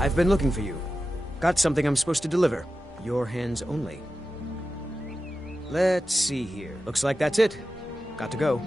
I've been looking for you. Got something I'm supposed to deliver. Your hands only. Let's see here. Looks like that's it. Got to go.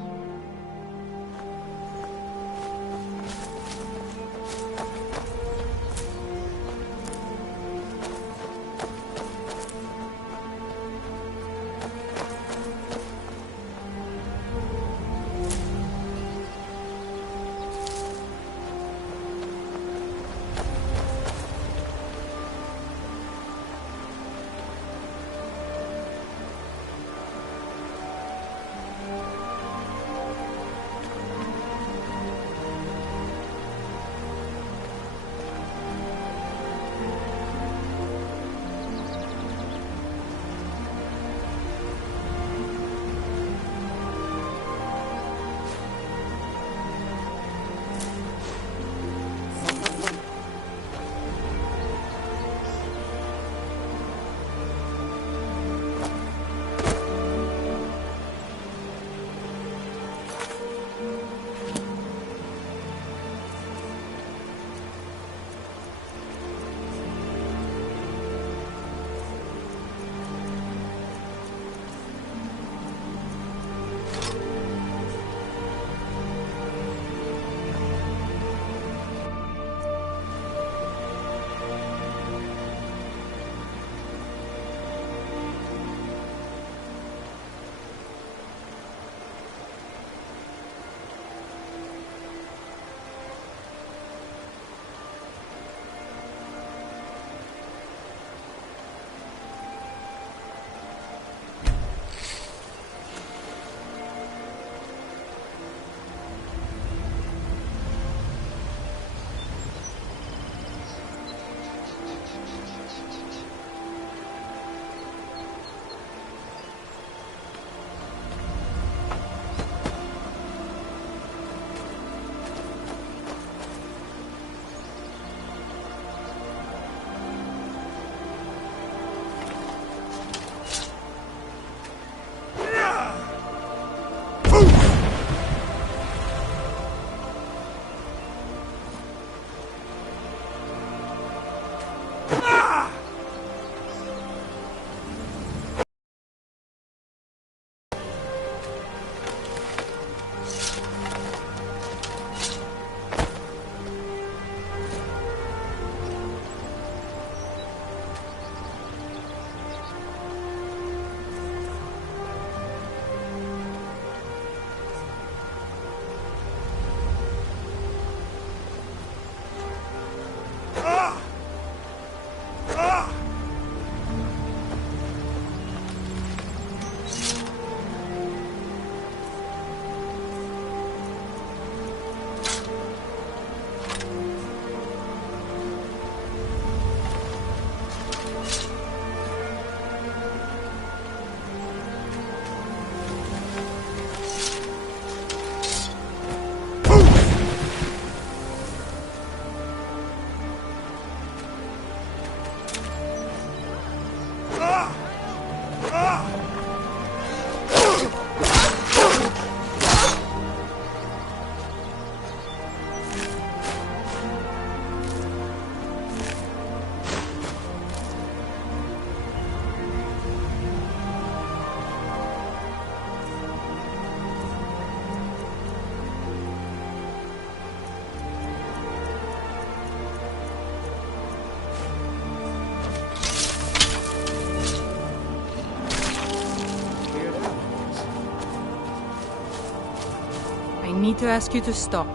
I need to ask you to stop.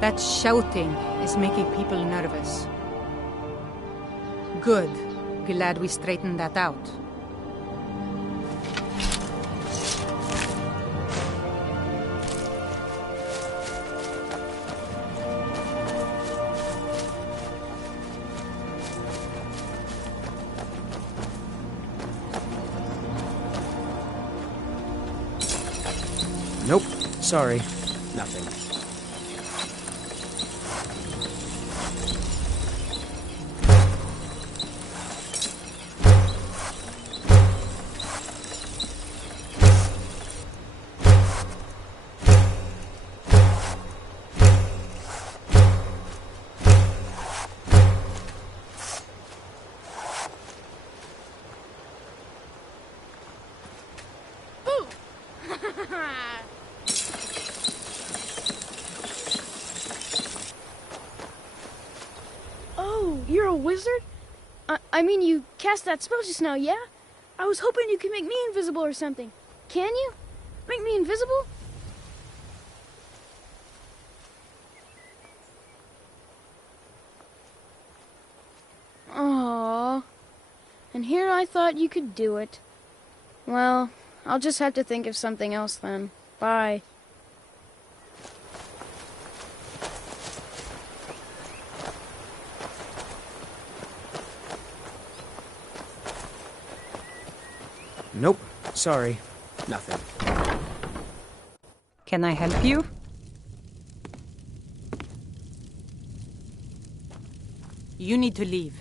That shouting is making people nervous. Good. Glad we straightened that out. Nope. Sorry. Nothing. wizard? I mean, you cast that spell just now, yeah? I was hoping you could make me invisible or something. Can you? Make me invisible? Aww. And here I thought you could do it. Well, I'll just have to think of something else then. Bye. Nope. Sorry. Nothing. Can I help you? You need to leave.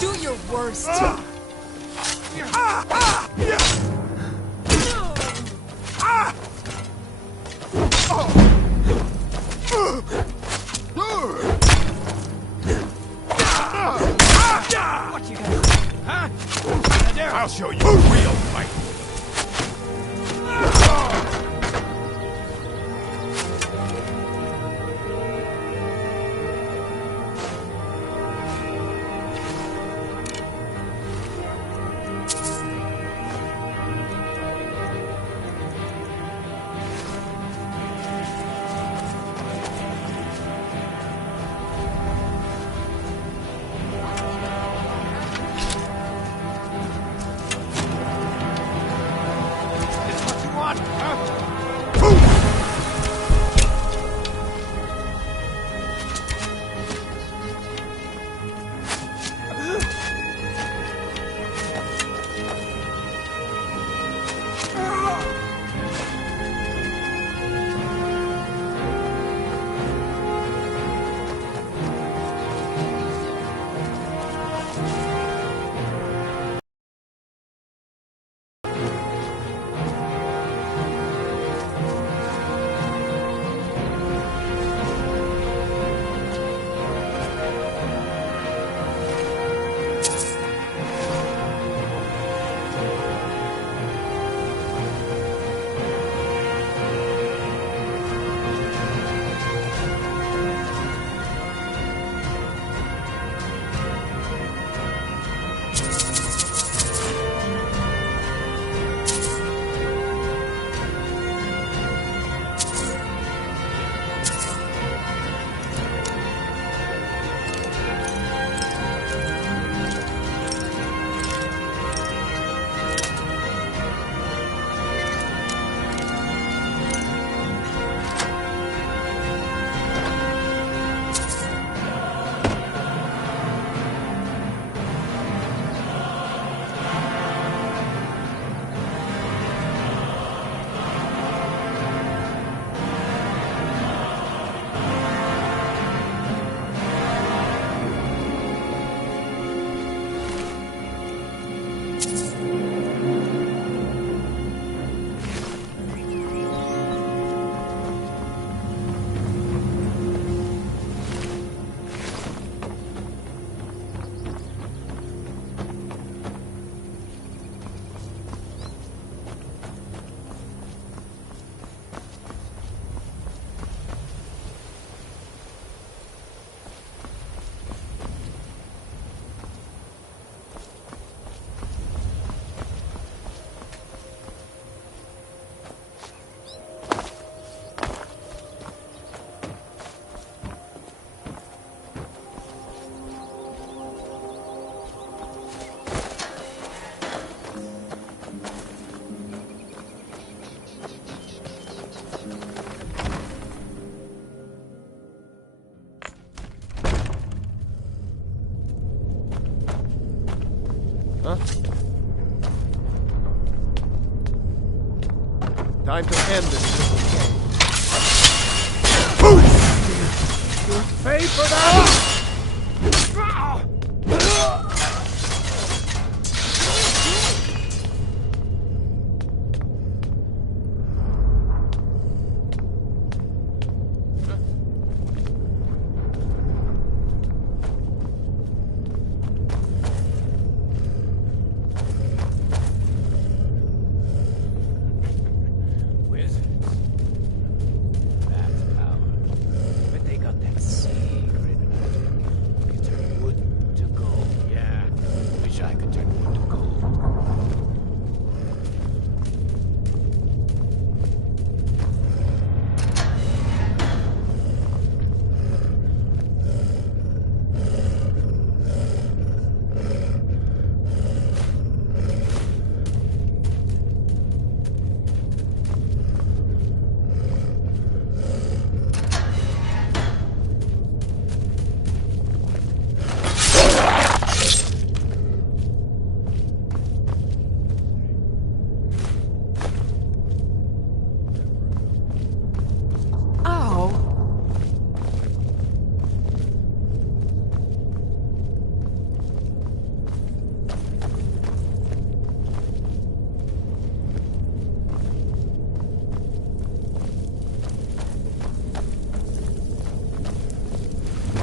Do your worst. What you got? Huh? I'll show you a real fight. Huh? Time to end this little game. You'll pay for that!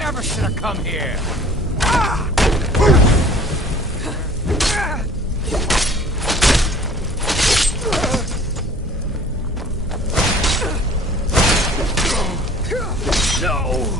Never should have come here. No.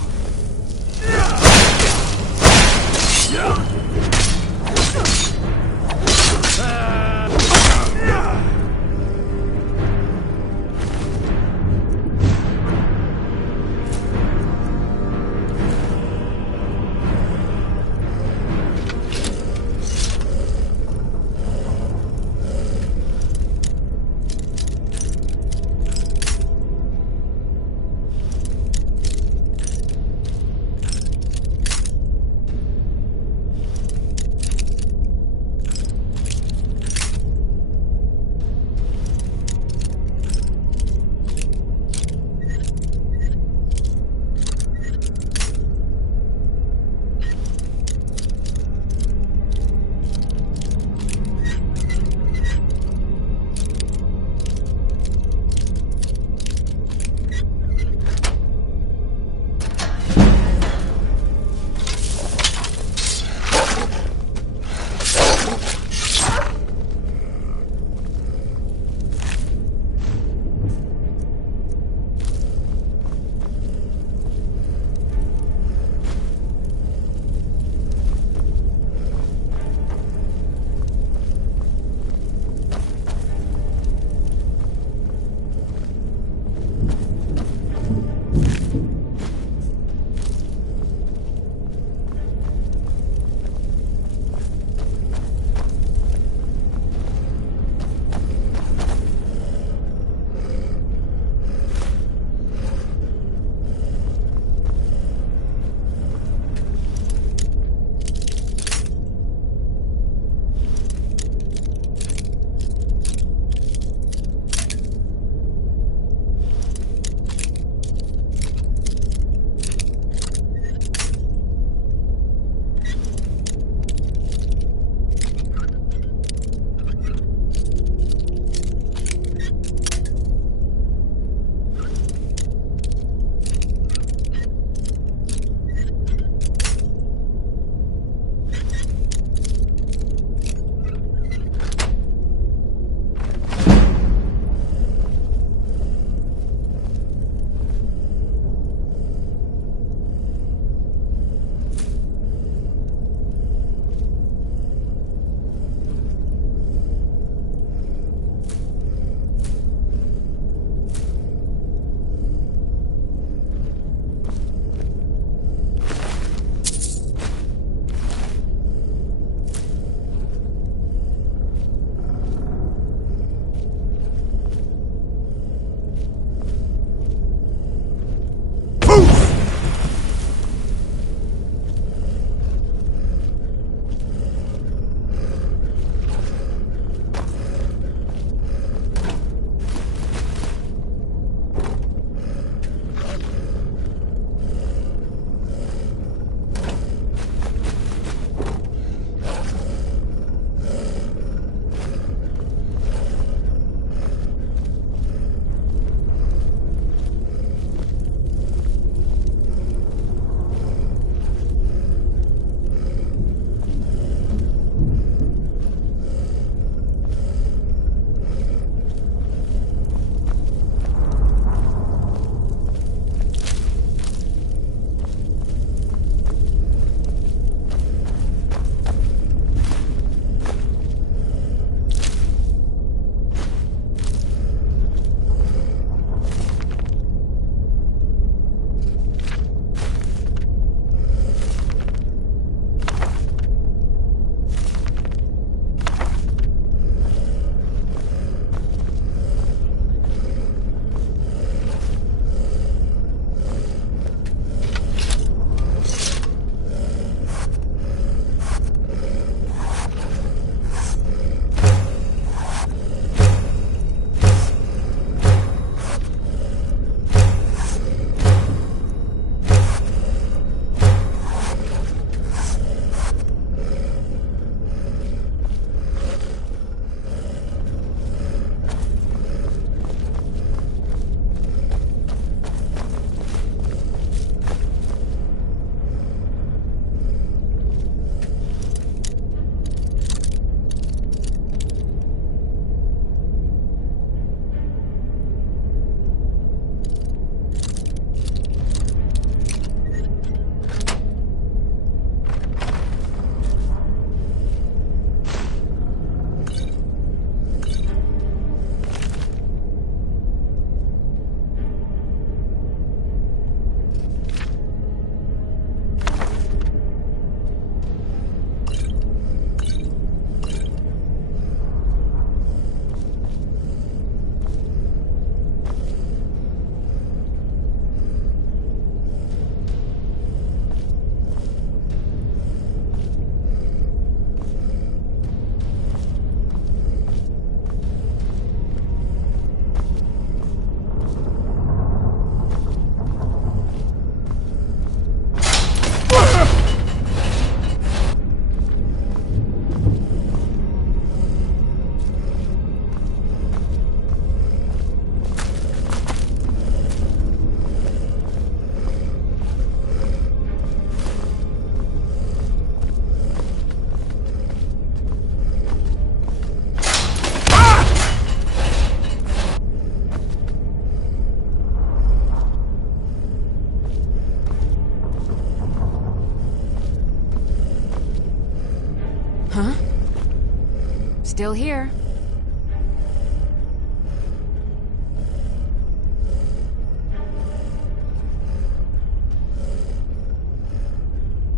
Still here.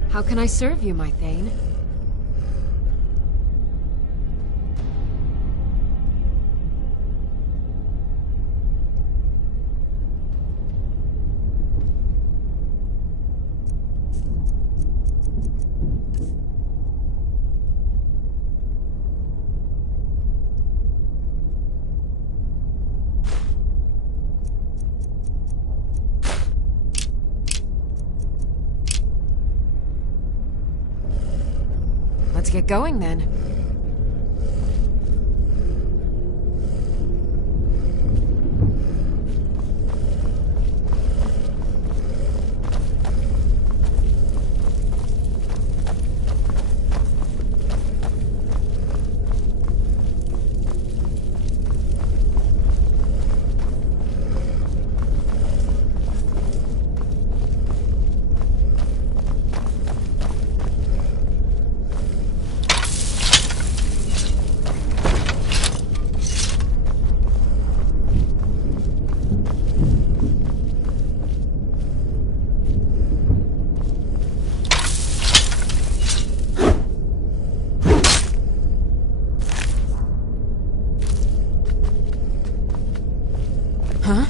How can I serve you, my Thane? Let's get going then. Huh?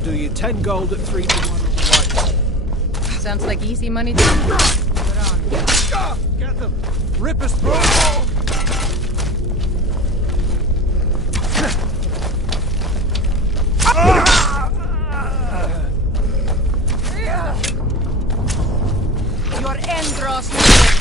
I'll do you 10 gold at 3 to 1 on the white. Sounds like easy money to me. Put on. Get them! Rip us through! Your end draws near.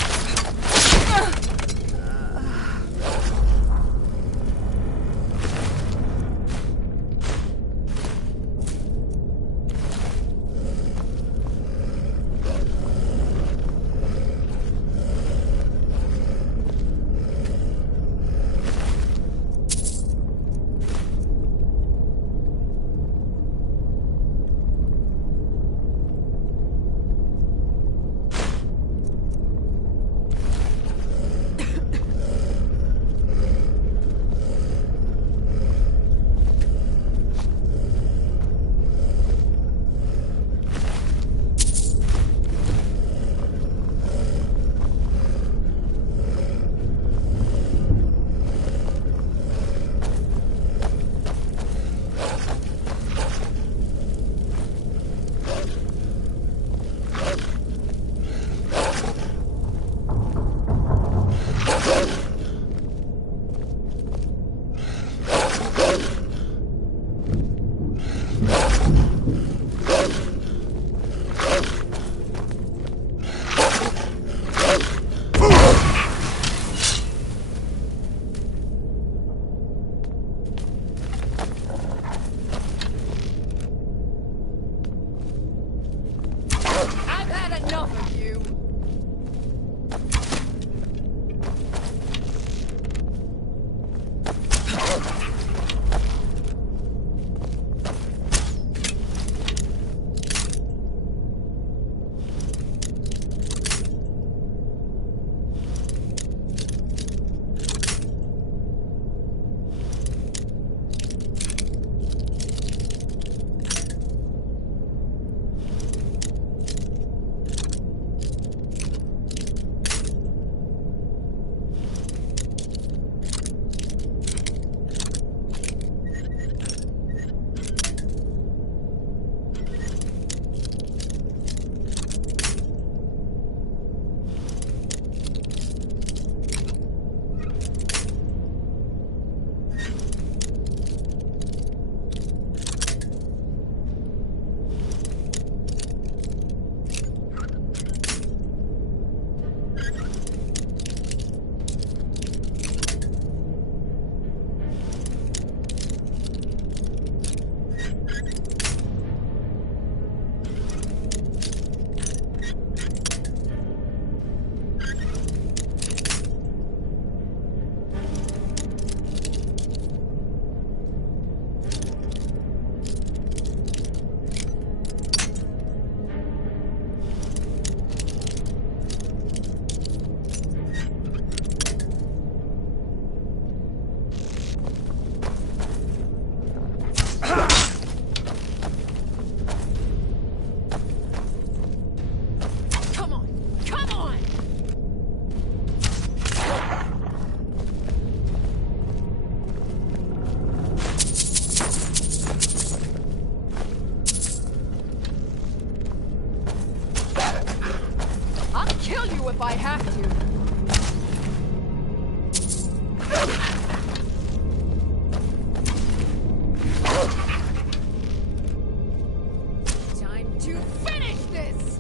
if I have to. Time to finish this!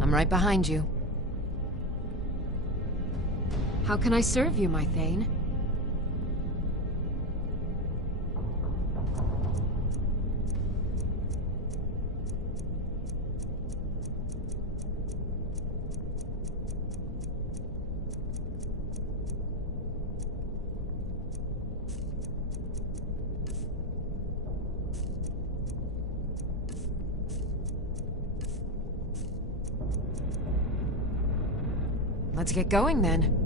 I'm right behind you. How can I serve you, my Thane? Let's get going then.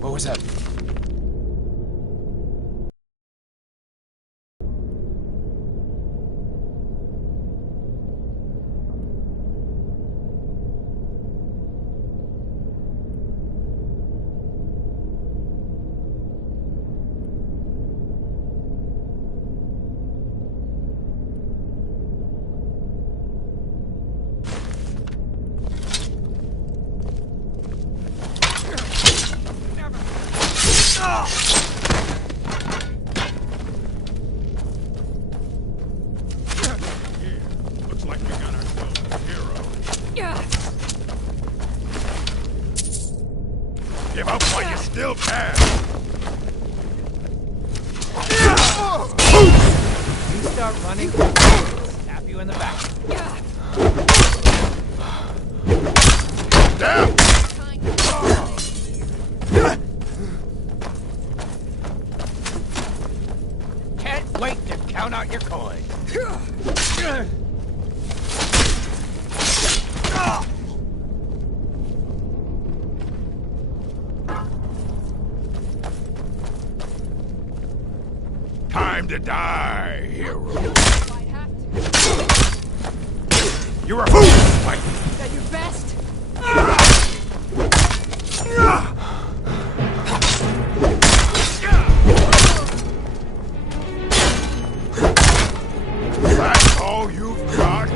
What was that? Looks like we got ourselves a hero. Give up while you still can. You start running, tap you in the back. Damn! Can't wait to count out your coins. Time to die, hero. You're a fool! Fight! Is that your best? That's all you've got?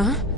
Huh?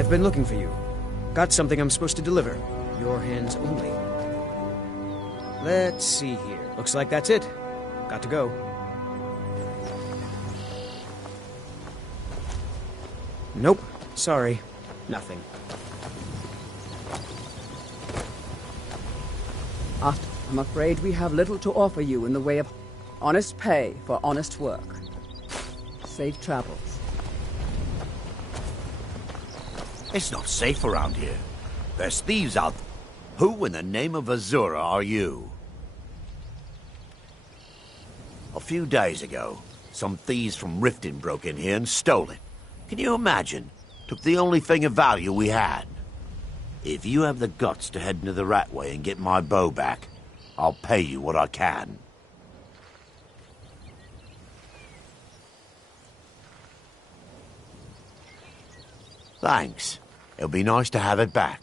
I've been looking for you. Got something I'm supposed to deliver. Your hands only. Let's see here. Looks like that's it. Got to go. Nope. Sorry. Nothing. I'm afraid we have little to offer you in the way of honest pay for honest work. Safe travels. It's not safe around here. There's thieves out there. Who in the name of Azura are you? A few days ago, some thieves from Riften broke in here and stole it. Can you imagine? Took the only thing of value we had. If you have the guts to head into the Ratway and get my bow back, I'll pay you what I can. Thanks. It'll be nice to have it back.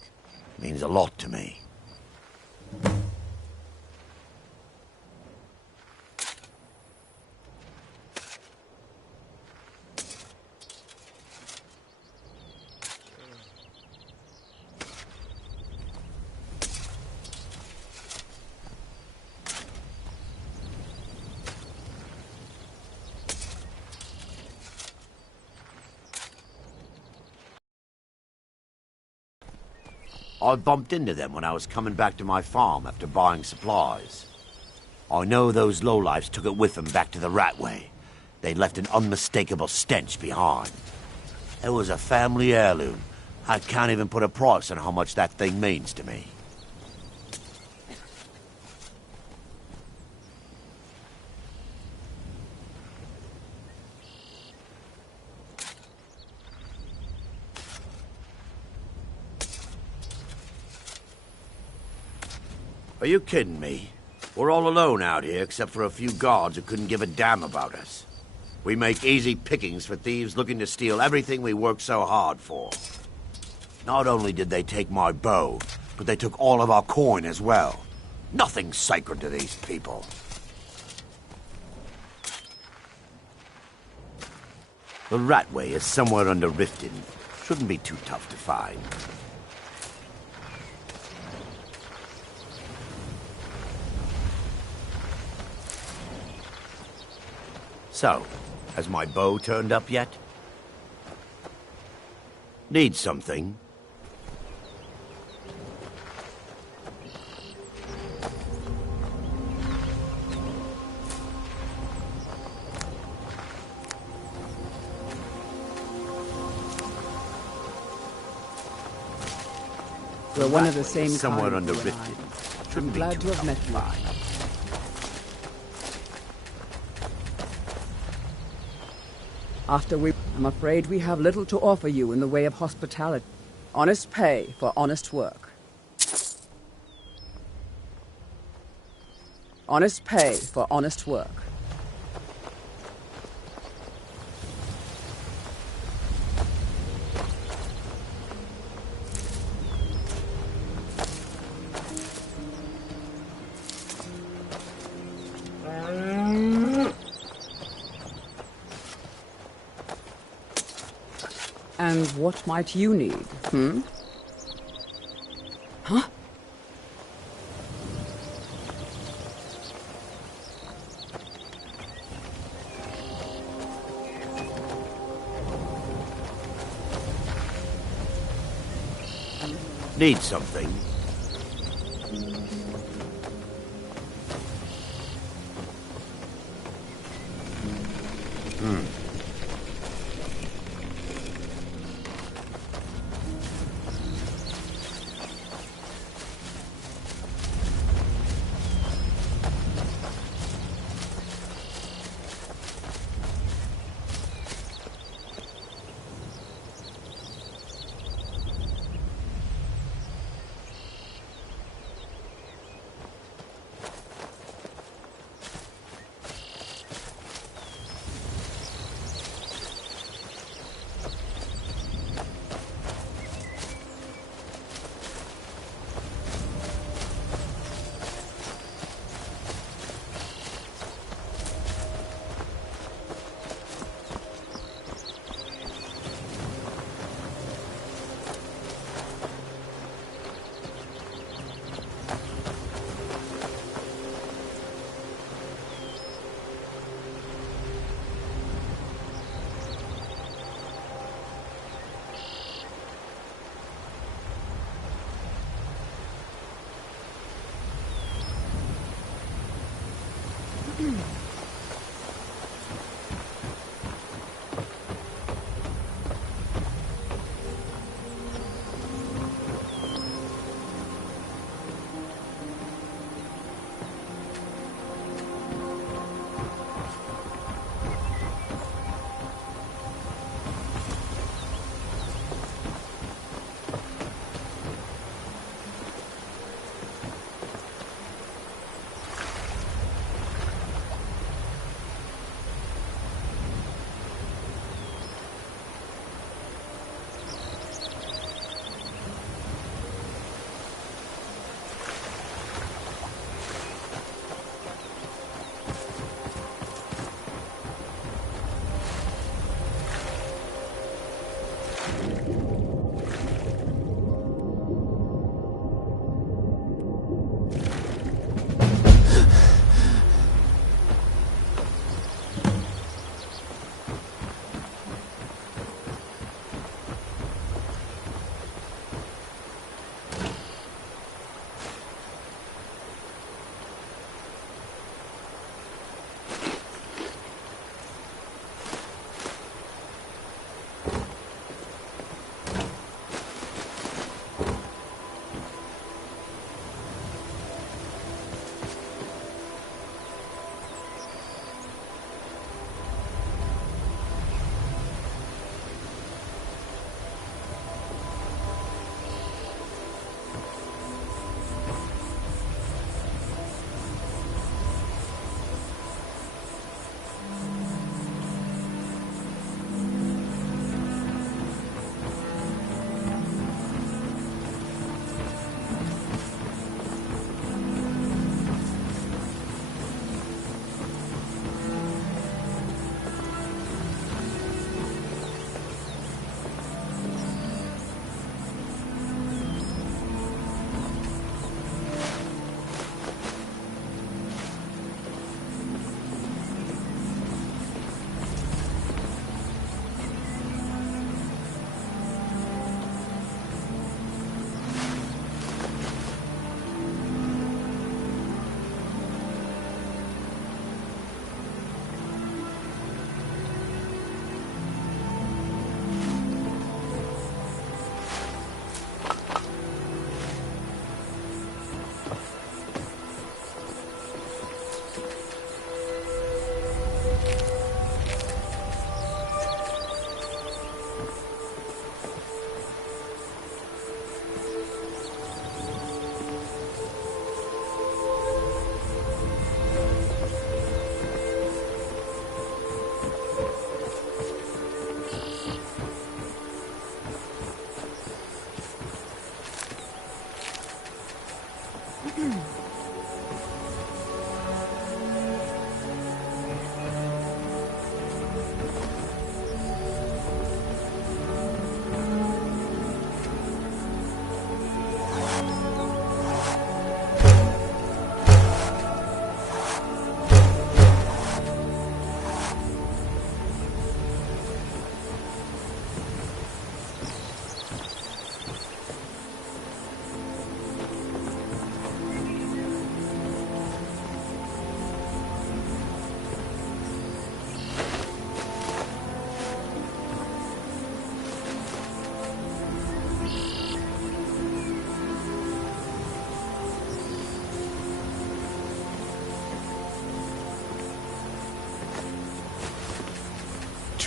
Means a lot to me. I bumped into them when I was coming back to my farm after buying supplies. I know those lowlifes took it with them back to the Ratway. They left an unmistakable stench behind. It was a family heirloom. I can't even put a price on how much that thing means to me. Are you kidding me? We're all alone out here except for a few guards who couldn't give a damn about us. We make easy pickings for thieves looking to steal everything we worked so hard for. Not only did they take my bow, but they took all of our coin as well. Nothing's sacred to these people. The Ratway is somewhere under Riften. Shouldn't be too tough to find. So, has my bow turned up yet? Need something? We're one of the same somewhere kind, under you and I. Riften. Shouldn't be Glad too to have tough met to you. find. I'm afraid we have little to offer you in the way of hospitality. Honest pay for honest work. Honest pay for honest work. And what might you need, hmm? Huh? Need something?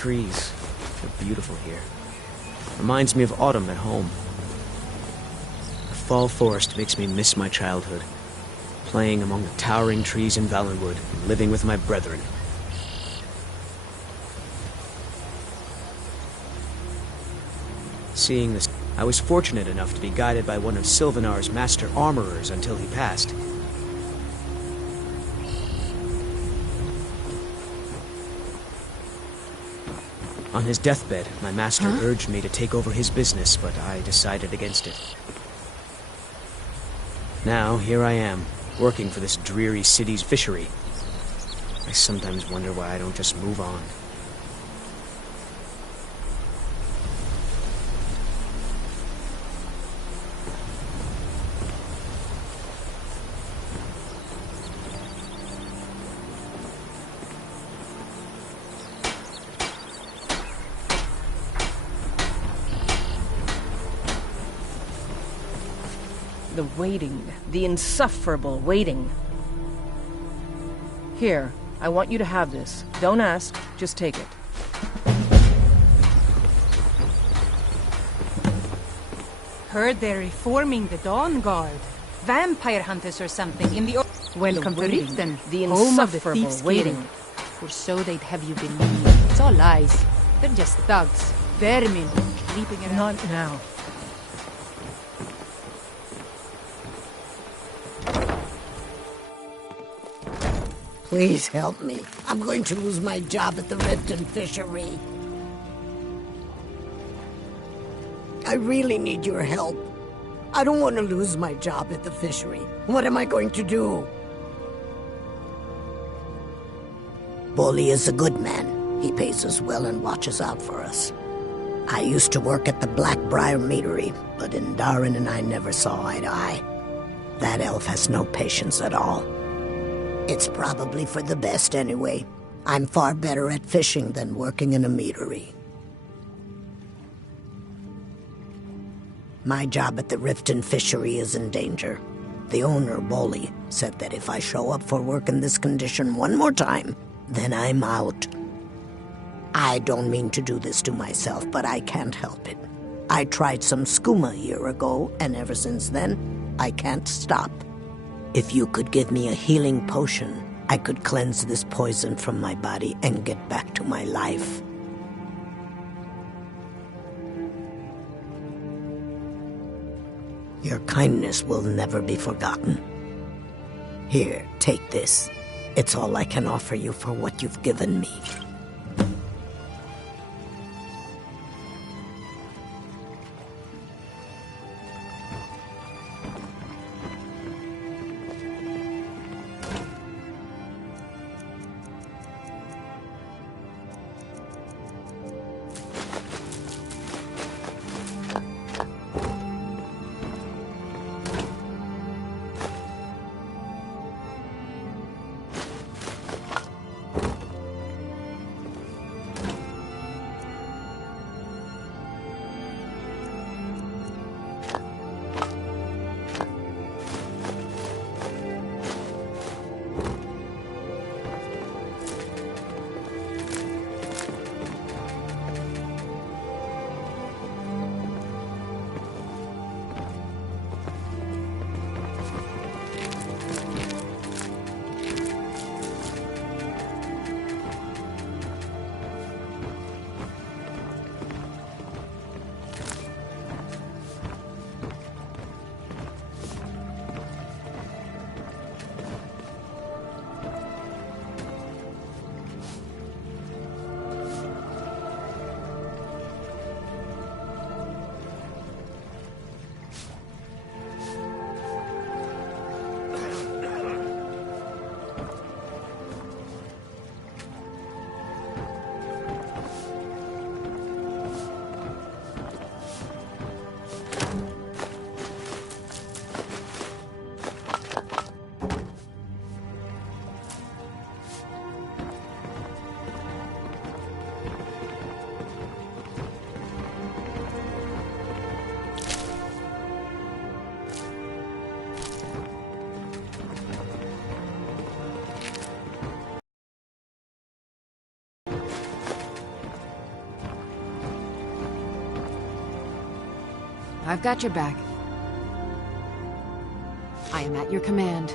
trees. They're beautiful here. Reminds me of autumn at home. The fall forest makes me miss my childhood. Playing among the towering trees in Valenwood and living with my brethren. Seeing this, I was fortunate enough to be guided by one of Sylvanar's master armorers until he passed. On his deathbed, my master urged me to take over his business, but I decided against it. Now, here I am, working for this dreary city's fishery. I sometimes wonder why I don't just move on. The waiting. The insufferable waiting. Here, I want you to have this. Don't ask, just take it. Heard they're reforming the Dawn Guard. Vampire hunters or something in the... Welcome to waiting, Riften, the home of the insufferable thieves' waiting. guild. Or so they'd have you believe. It's all lies. They're just thugs. Vermin. Creeping around. Not now. Please help me. I'm going to lose my job at the Riften fishery. I really need your help. I don't want to lose my job at the fishery. What am I going to do? Bolly is a good man. He pays us well and watches out for us. I used to work at the Blackbriar meadery, but Indarin and I never saw eye to eye. That elf has no patience at all. It's probably for the best anyway. I'm far better at fishing than working in a meadery. My job at the Riften fishery is in danger. The owner, Bolly, said that if I show up for work in this condition one more time, then I'm out. I don't mean to do this to myself, but I can't help it. I tried some skooma a year ago, and ever since then, I can't stop. If you could give me a healing potion, I could cleanse this poison from my body and get back to my life. Your kindness will never be forgotten. Here, take this. It's all I can offer you for what you've given me. I've got your back. I am at your command.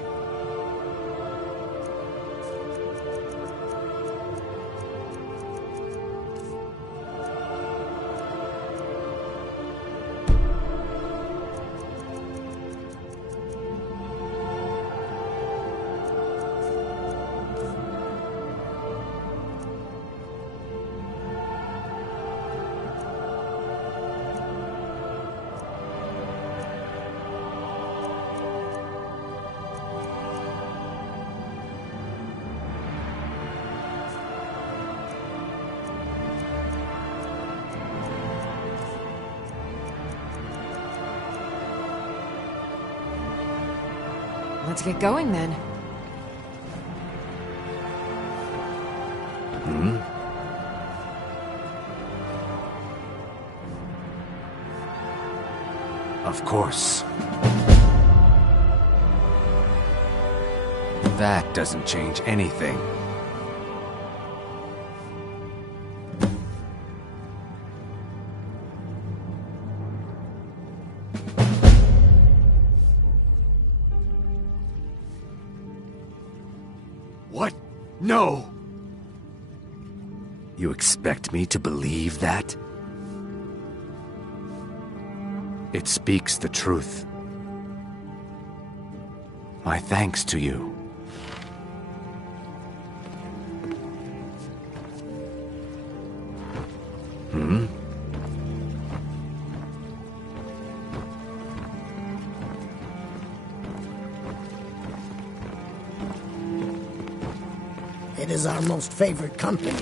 Let's get going then. Of course. That doesn't change anything. What? No! You expect me to believe that? It speaks the truth. My thanks to you. Hmm? It is our most favored company.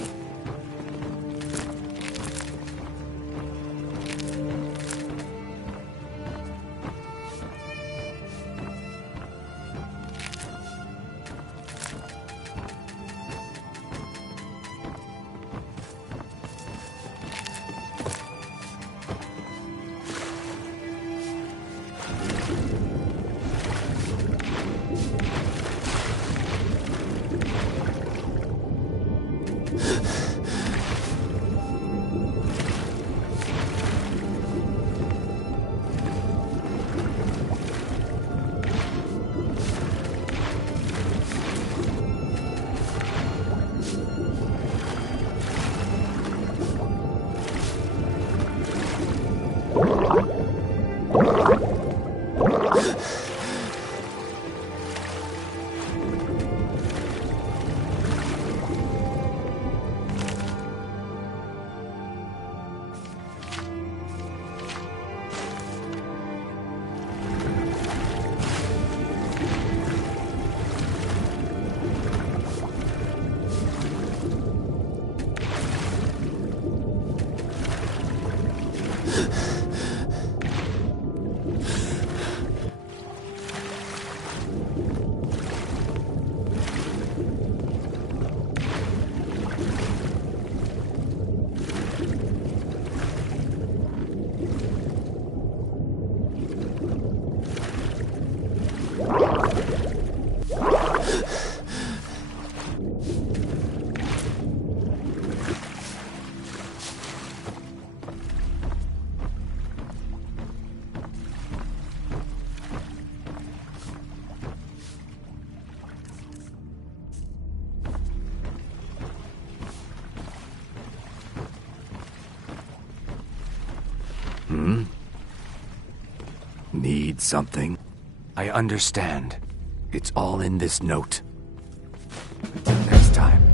Hmm? Need something? I understand. It's all in this note. Until next time.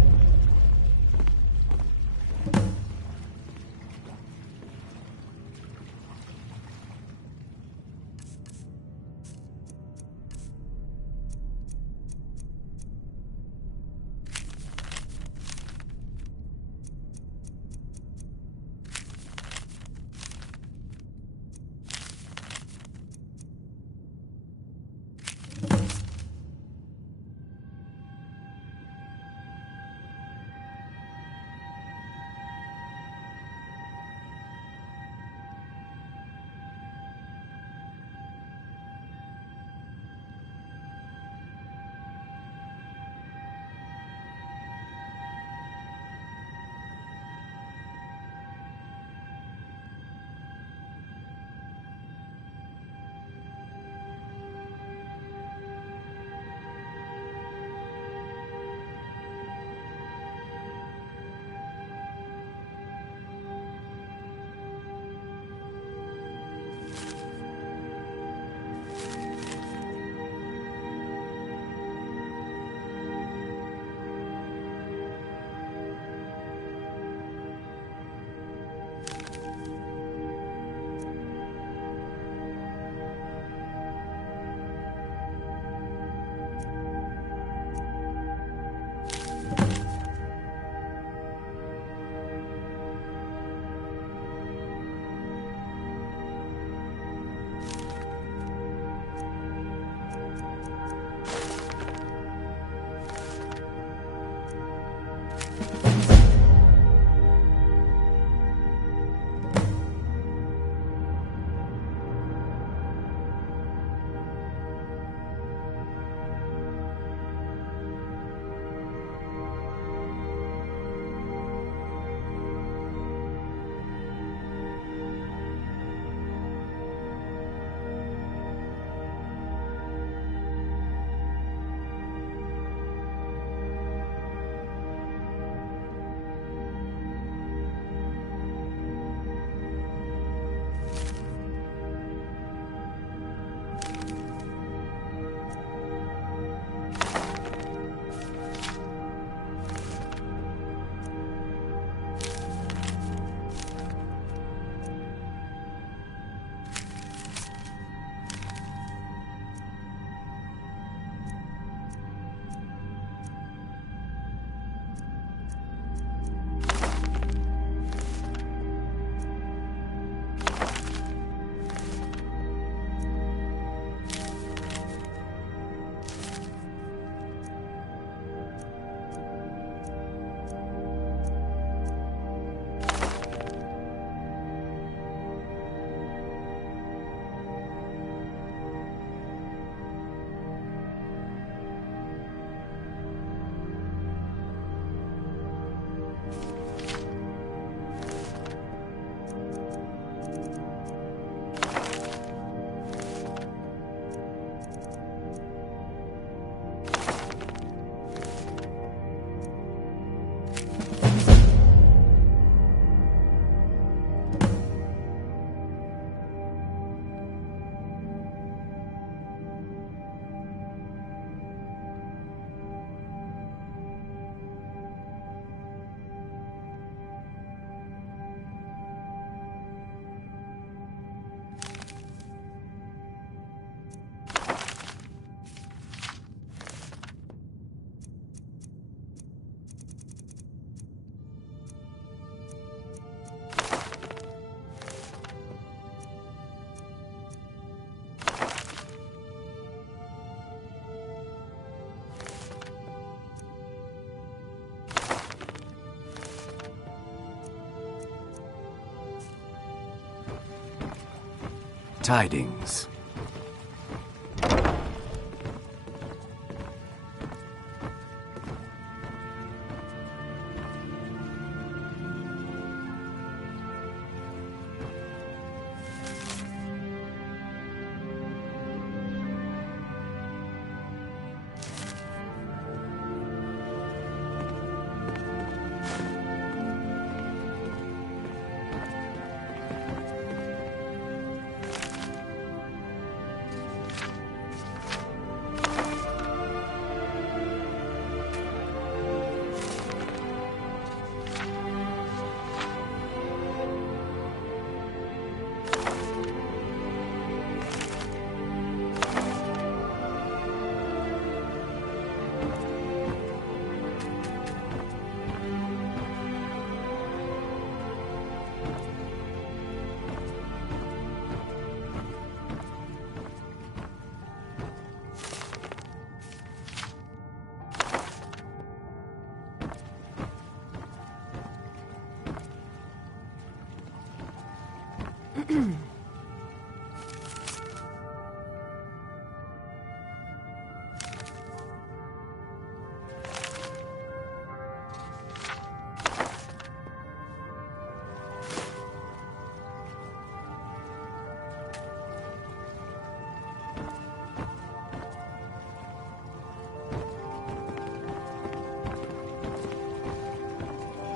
Tidings.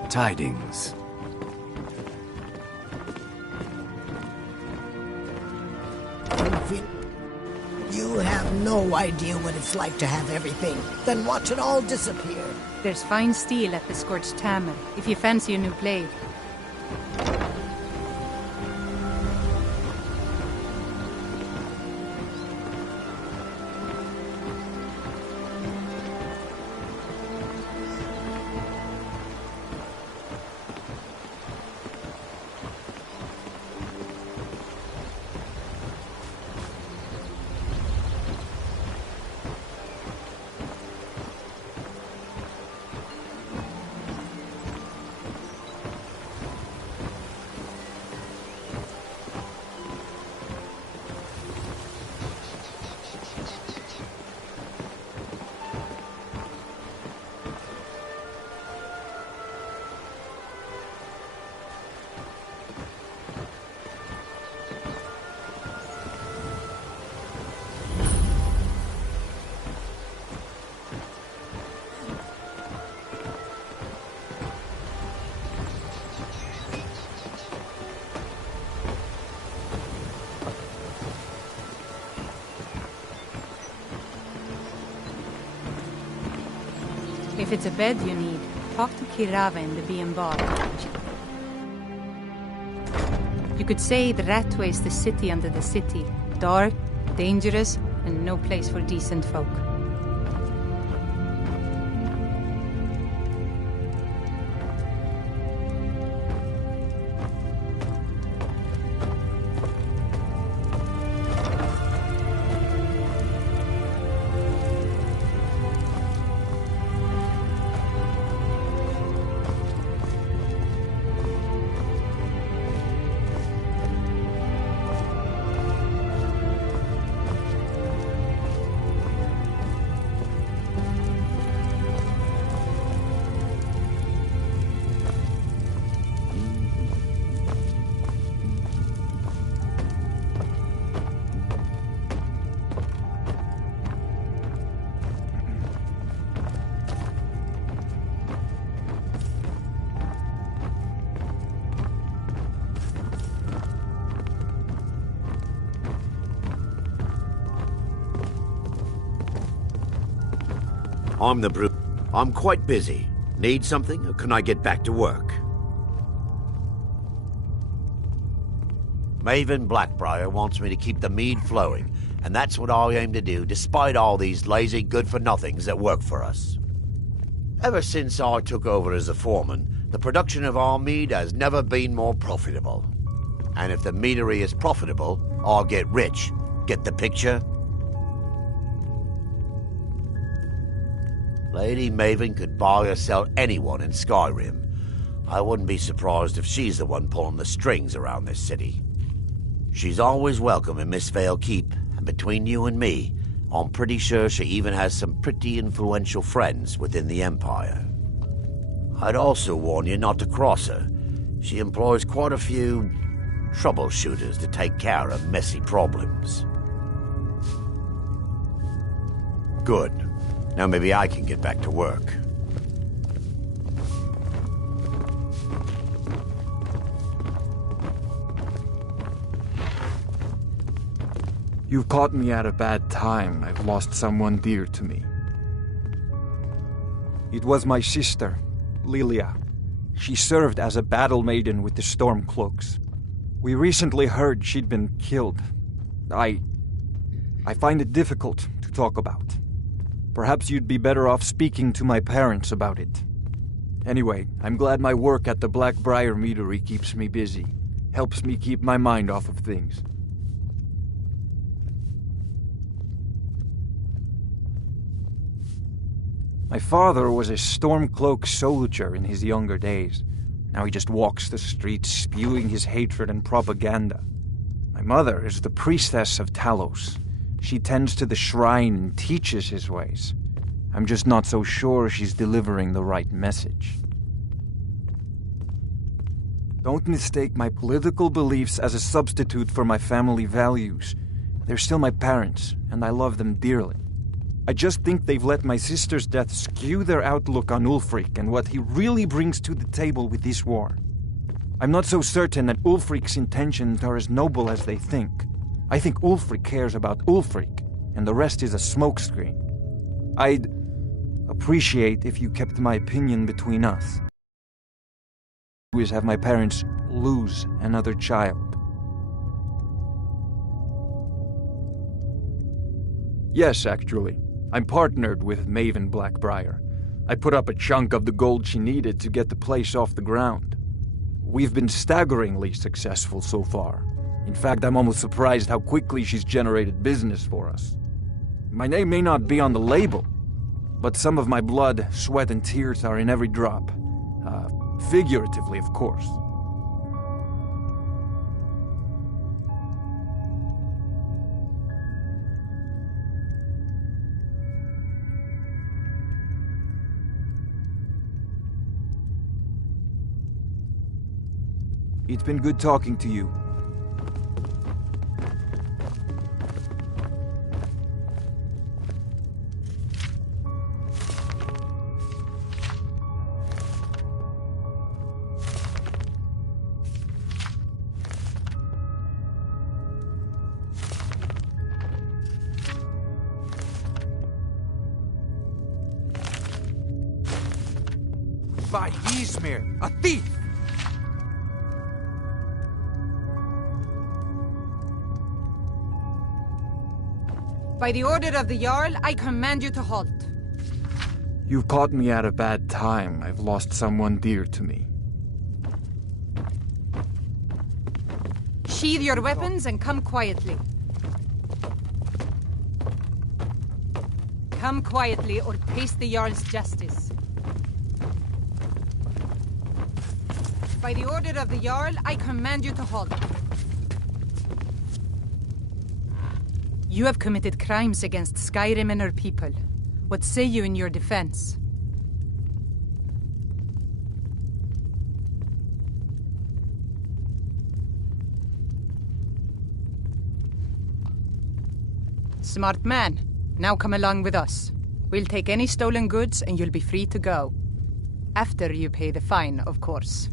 Tidings. You have no idea what it's like to have everything, then watch it all disappear. There's fine steel at the Scorched Hammer, if you fancy a new blade. If it's a bed you need, talk to Kirava in the B&B. You could say the Ratway is the city under the city. Dark, dangerous, and no place for decent folk. I'm the brute. I'm quite busy. Need something, or can I get back to work? Maven Blackbriar wants me to keep the mead flowing, and that's what I aim to do, despite all these lazy good-for-nothings that work for us. Ever since I took over as a foreman, the production of our mead has never been more profitable. And if the meadery is profitable, I'll get rich. Get the picture? Lady Maven could buy or sell anyone in Skyrim. I wouldn't be surprised if she's the one pulling the strings around this city. She's always welcome in Miss Vale Keep, and between you and me, I'm pretty sure she even has some pretty influential friends within the Empire. I'd also warn you not to cross her. She employs quite a few troubleshooters to take care of messy problems. Good. Now maybe I can get back to work. You've caught me at a bad time. I've lost someone dear to me. It was my sister, Lilia. She served as a battle maiden with the Stormcloaks. We recently heard she'd been killed. I find it difficult to talk about. Perhaps you'd be better off speaking to my parents about it. Anyway, I'm glad my work at the Blackbriar Meadery keeps me busy. Helps me keep my mind off of things. My father was a Stormcloak soldier in his younger days. Now he just walks the streets spewing his hatred and propaganda. My mother is the priestess of Talos. She tends to the shrine and teaches his ways. I'm just not so sure she's delivering the right message. Don't mistake my political beliefs as a substitute for my family values. They're still my parents, and I love them dearly. I just think they've let my sister's death skew their outlook on Ulfric and what he really brings to the table with this war. I'm not so certain that Ulfric's intentions are as noble as they think. I think Ulfric cares about Ulfric, and the rest is a smokescreen. I'd appreciate if you kept my opinion between us. Is have my parents lose another child. Yes, actually. I'm partnered with Maven Blackbriar. I put up a chunk of the gold she needed to get the place off the ground. We've been staggeringly successful so far. In fact, I'm almost surprised how quickly she's generated business for us. My name may not be on the label, but some of my blood, sweat, and tears are in every drop. Figuratively, of course. It's been good talking to you. By Ysmir, a thief! By the order of the Jarl, I command you to halt. You've caught me at a bad time. I've lost someone dear to me. Sheathe your weapons and come quietly. Come quietly or taste the Jarl's justice. By the order of the Jarl, I command you to halt. You have committed crimes against Skyrim and her people. What say you in your defense? Smart man. Now come along with us. We'll take any stolen goods and you'll be free to go. After you pay the fine, of course.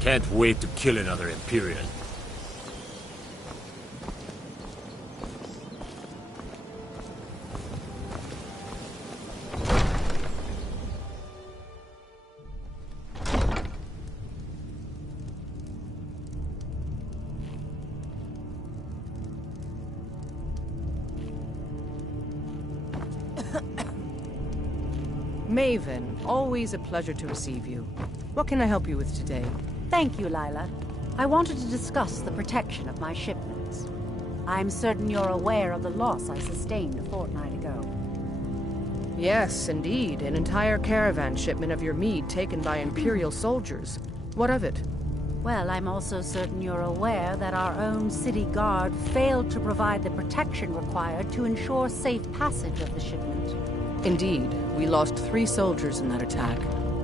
Can't wait to kill another Imperial. Maven, always a pleasure to receive you. What can I help you with today? Thank you, Lila. I wanted to discuss the protection of my shipments. I'm certain you're aware of the loss I sustained a fortnight ago. Yes, indeed. An entire caravan shipment of your mead taken by Imperial soldiers. What of it? Well, I'm also certain you're aware that our own city guard failed to provide the protection required to ensure safe passage of the shipment. Indeed. We lost 3 soldiers in that attack.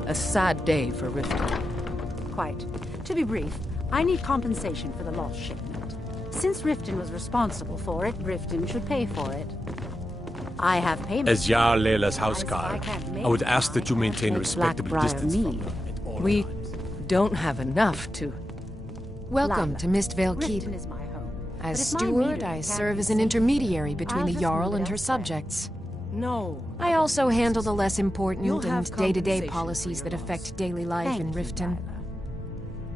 A sad day for Riften. Quite. To be brief, I need compensation for the lost shipment. Since Riften was responsible for it, Riften should pay for it. I have payment. As Jarl Leila's houseguard, I would ask that you maintain a respectable distance from her at all We times. don't have enough to... Welcome to Mistvale Keep. Riften is my home. As But if my steward, readers I can't serve as be an safe, intermediary between I'll the just Jarl move and her elsewhere. subjects. No. I also handle the less You'll important have and day-to-day compensation policies for your that loss. affect daily life Thank in you, Riften. Tyler.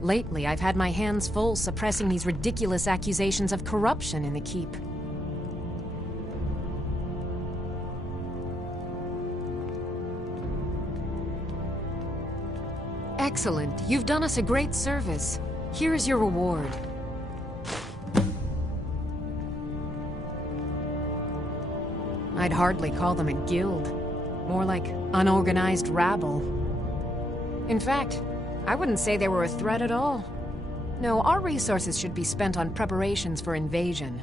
Lately, I've had my hands full suppressing these ridiculous accusations of corruption in the keep. Excellent. You've done us a great service. Here is your reward. I'd hardly call them a guild. More like unorganized rabble. In fact, I wouldn't say they were a threat at all. No, our resources should be spent on preparations for invasion.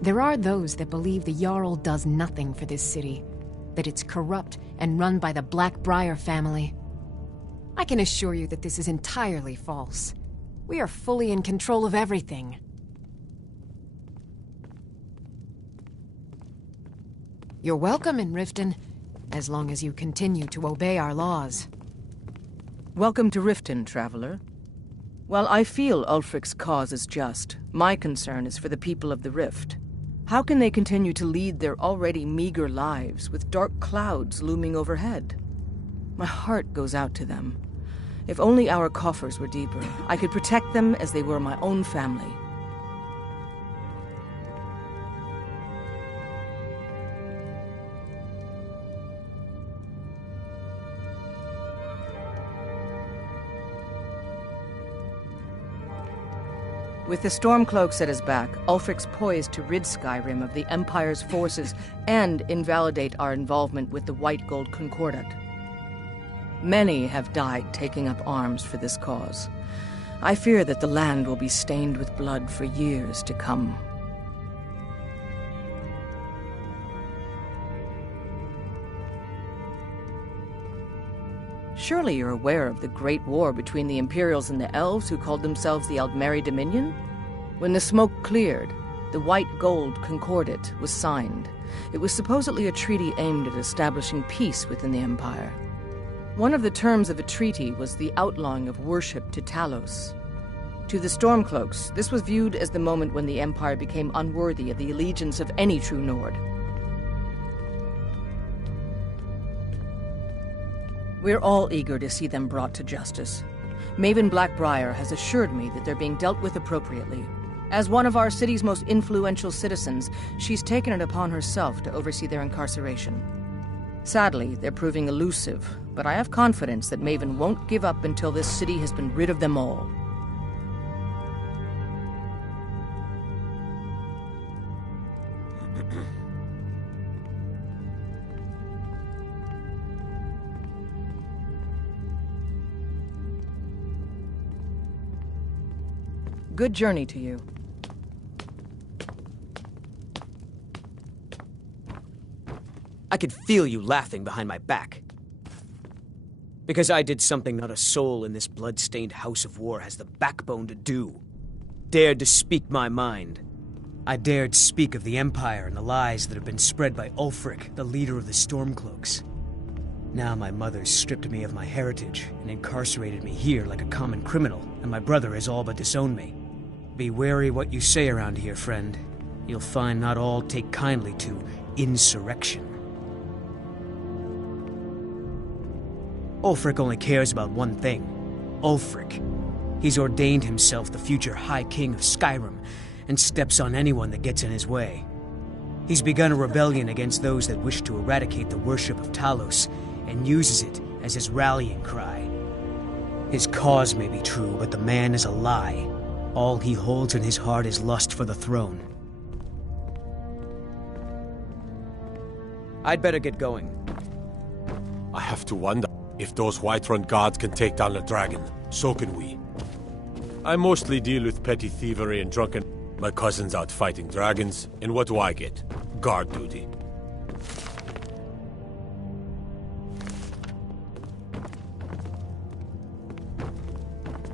There are those that believe the Jarl does nothing for this city, that it's corrupt and run by the Blackbriar family. I can assure you that this is entirely false. We are fully in control of everything. You're welcome in Riften, as long as you continue to obey our laws. Welcome to Riften, traveler. While I feel Ulfric's cause is just, my concern is for the people of the Rift. How can they continue to lead their already meager lives with dark clouds looming overhead? My heart goes out to them. If only our coffers were deeper, I could protect them as they were my own family. With the Stormcloaks at his back, Ulfric's poised to rid Skyrim of the Empire's forces and invalidate our involvement with the White Gold Concordat. Many have died taking up arms for this cause. I fear that the land will be stained with blood for years to come. Surely you're aware of the Great War between the Imperials and the Elves who called themselves the Aldmeri Dominion? When the smoke cleared, the White Gold Concordat was signed. It was supposedly a treaty aimed at establishing peace within the Empire. One of the terms of a treaty was the outlawing of worship to Talos. To the Stormcloaks, this was viewed as the moment when the Empire became unworthy of the allegiance of any true Nord. We're all eager to see them brought to justice. Maven Blackbriar has assured me that they're being dealt with appropriately. As one of our city's most influential citizens, she's taken it upon herself to oversee their incarceration. Sadly, they're proving elusive, but I have confidence that Maven won't give up until this city has been rid of them all. Good journey to you. I could feel you laughing behind my back. Because I did something not a soul in this blood-stained house of war has the backbone to do. Dared to speak my mind. I dared speak of the Empire and the lies that have been spread by Ulfric, the leader of the Stormcloaks. Now my mother's stripped me of my heritage and incarcerated me here like a common criminal, and my brother has all but disowned me. Be wary what you say around here, friend. You'll find not all take kindly to insurrection. Ulfric only cares about one thing. Ulfric. He's ordained himself the future High King of Skyrim, and steps on anyone that gets in his way. He's begun a rebellion against those that wish to eradicate the worship of Talos, and uses it as his rallying cry. His cause may be true, but the man is a lie. All he holds in his heart is lust for the throne. I'd better get going. I have to wonder if those Whiterun guards can take down a dragon. So can we. I mostly deal with petty thievery and drunken... My cousin's out fighting dragons, and what do I get? Guard duty.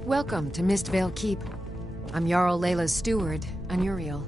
Welcome to Mistvale Keep. I'm Jarl Layla's steward, Anuriel.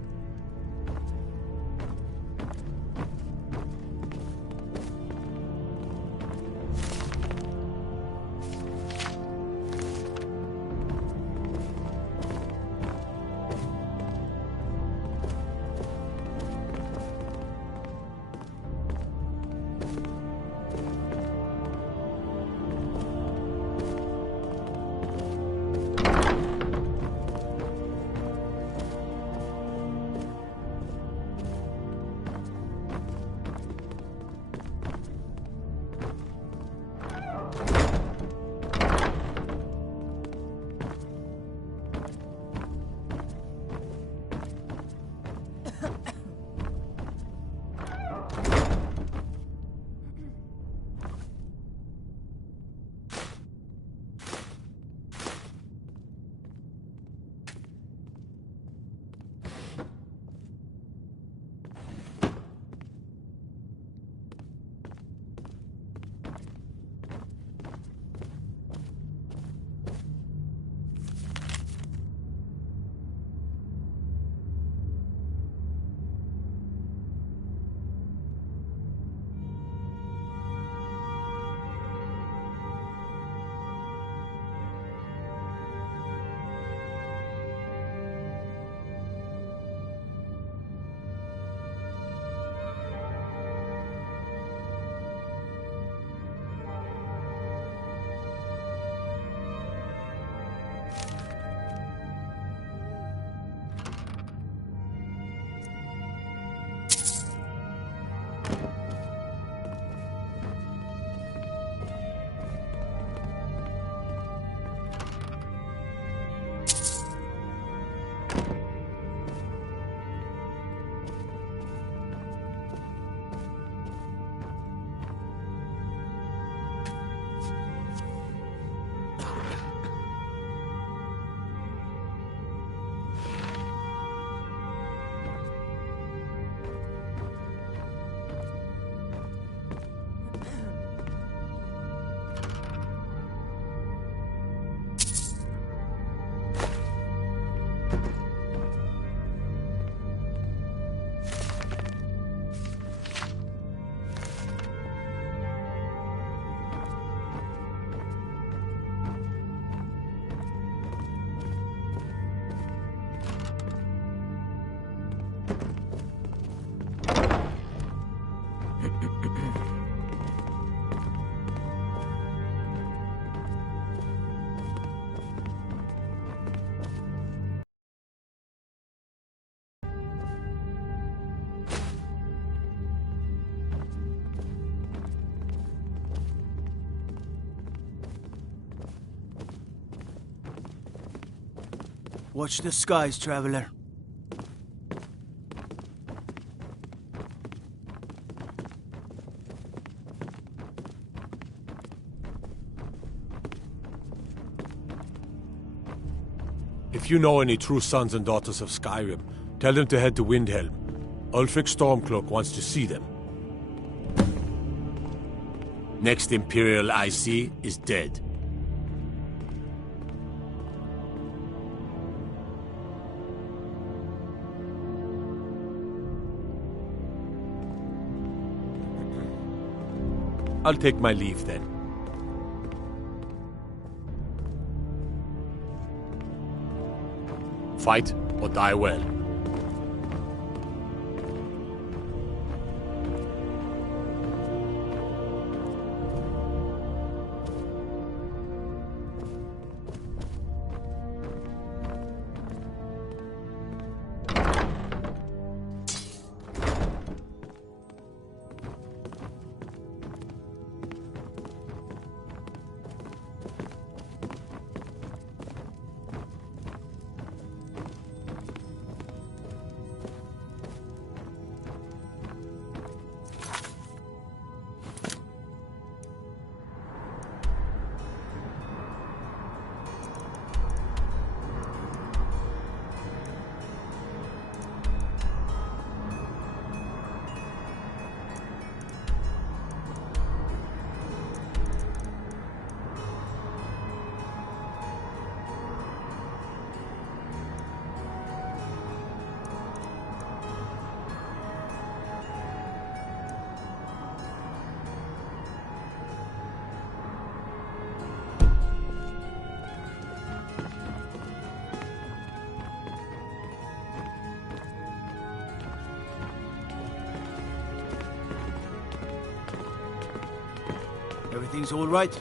Watch the skies, traveler. If you know any true sons and daughters of Skyrim, tell them to head to Windhelm. Ulfric Stormcloak wants to see them. Next Imperial I see is dead. I'll take my leave then. Fight or die well. Everything's all right?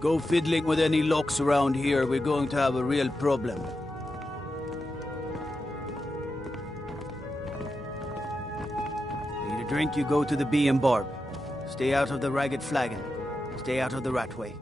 Go fiddling with any locks around here, we're going to have a real problem. Need a drink, you go to the Bee and Barb. Stay out of the Ragged Flagon. Stay out of the Ratway.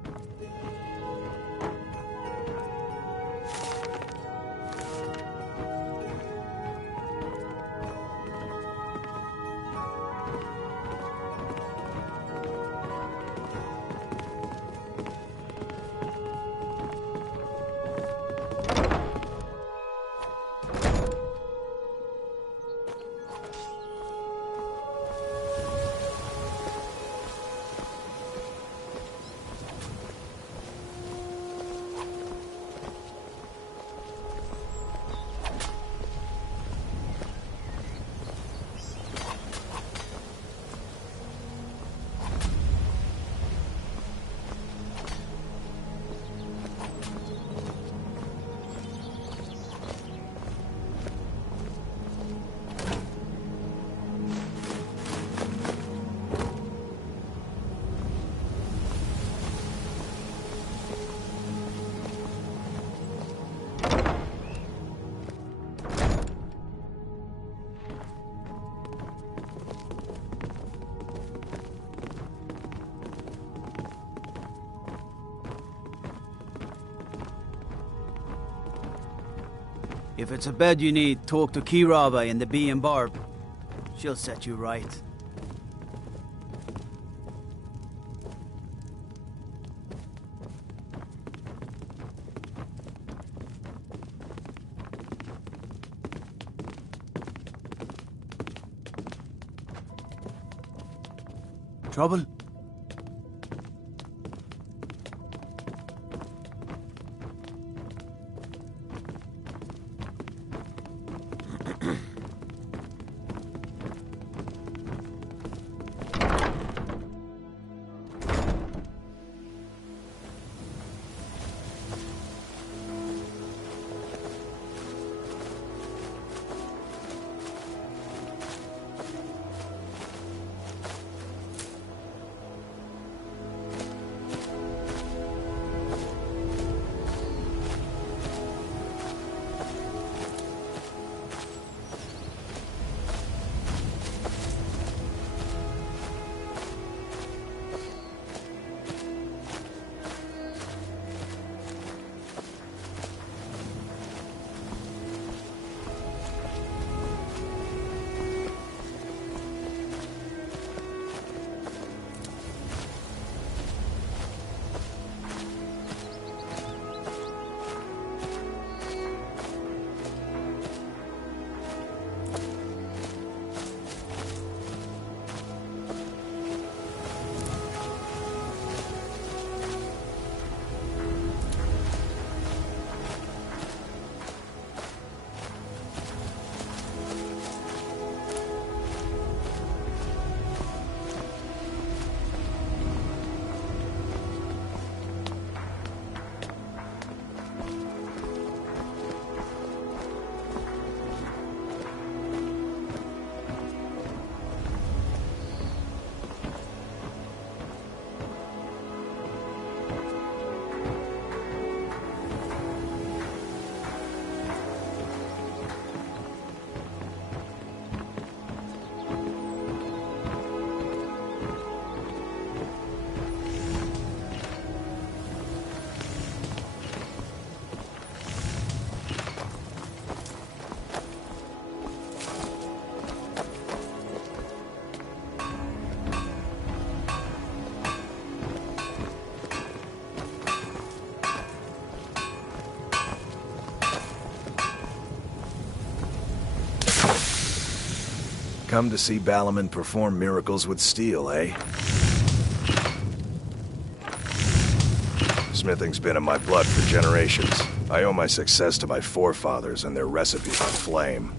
If it's a bed you need, talk to Kirava in the Bee and Barb. She'll set you right. Trouble? Come to see Balaman perform miracles with steel, eh? Smithing's been in my blood for generations. I owe my success to my forefathers and their recipe for flame.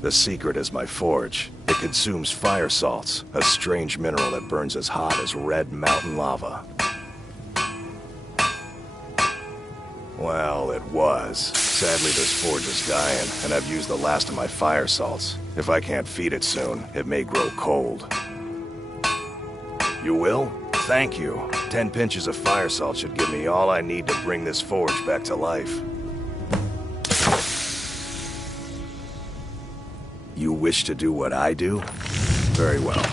The secret is my forge. It consumes fire salts, a strange mineral that burns as hot as red mountain lava. Well, it was. Sadly, this forge is dying, and I've used the last of my fire salts. If I can't feed it soon, it may grow cold. You will? Thank you. 10 pinches of fire salt should give me all I need to bring this forge back to life. You wish to do what I do? Very well.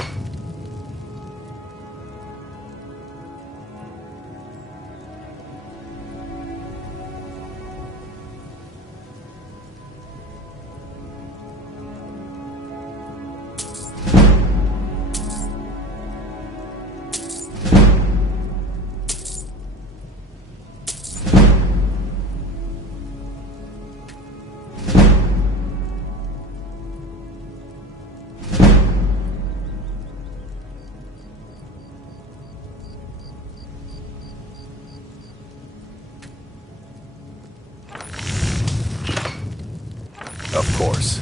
Of course.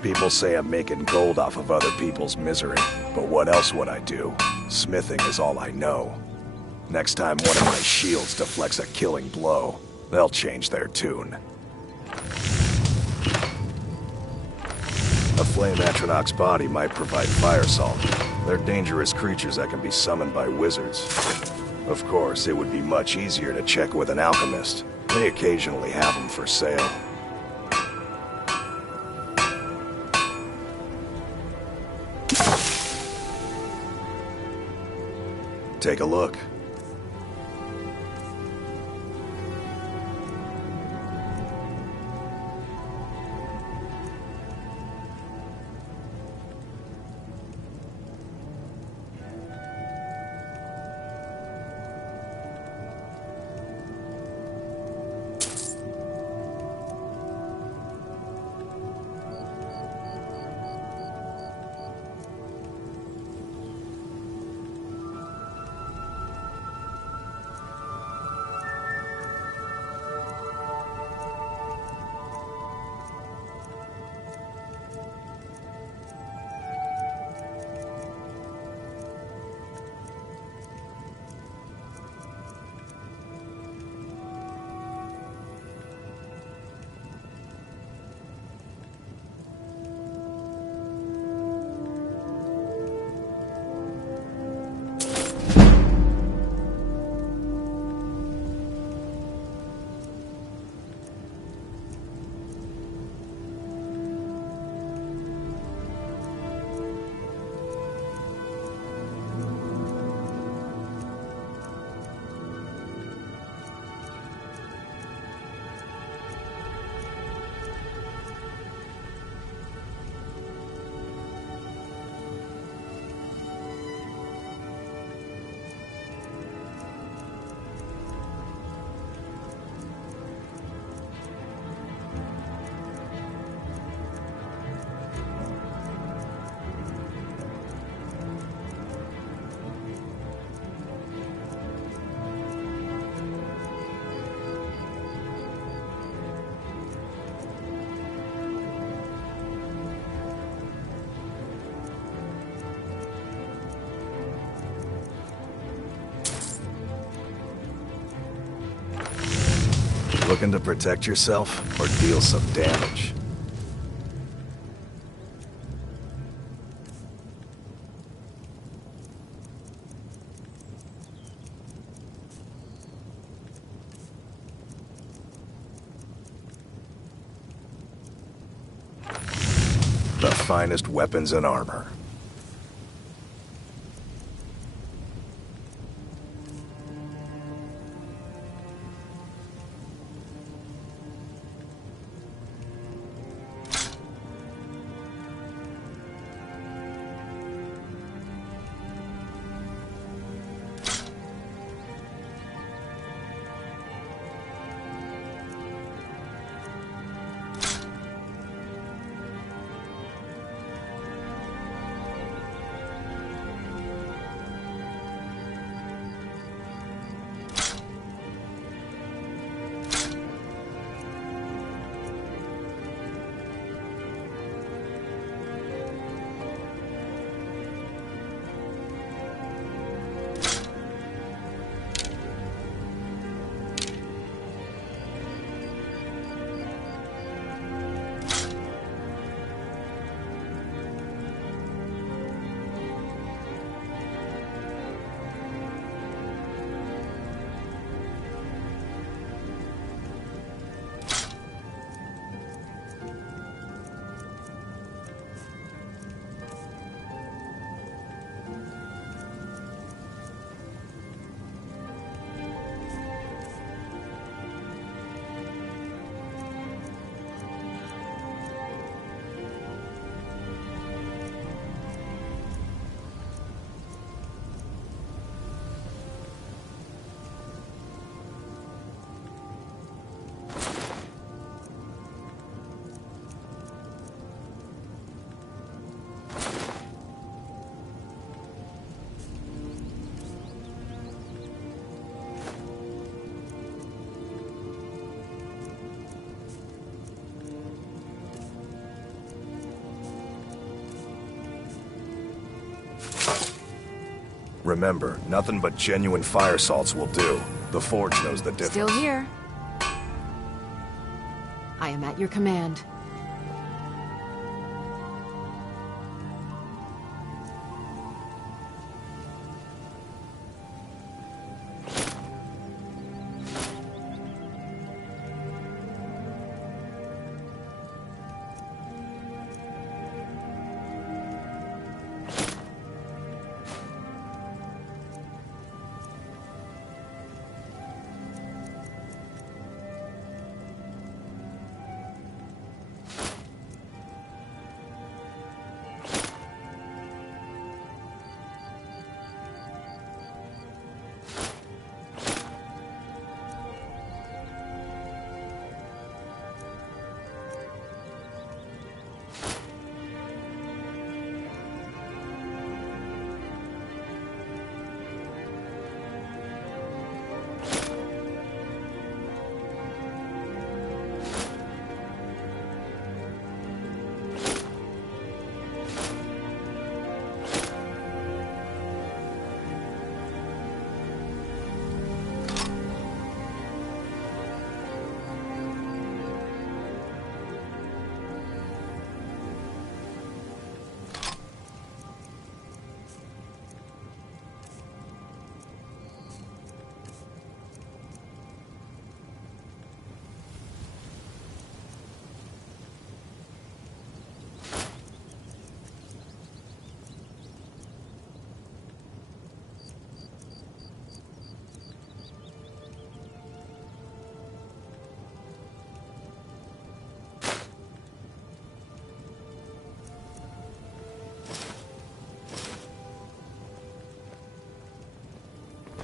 People say I'm making gold off of other people's misery, but what else would I do? Smithing is all I know. Next time one of my shields deflects a killing blow, they'll change their tune. A flame Atronach's body might provide fire salt. They're dangerous creatures that can be summoned by wizards. Of course, it would be much easier to check with an alchemist. They occasionally have them for sale. Take a look. Looking to protect yourself or deal some damage? The finest weapons and armor. Remember, nothing but genuine fire salts will do. The Forge knows the difference. Still here. I am at your command.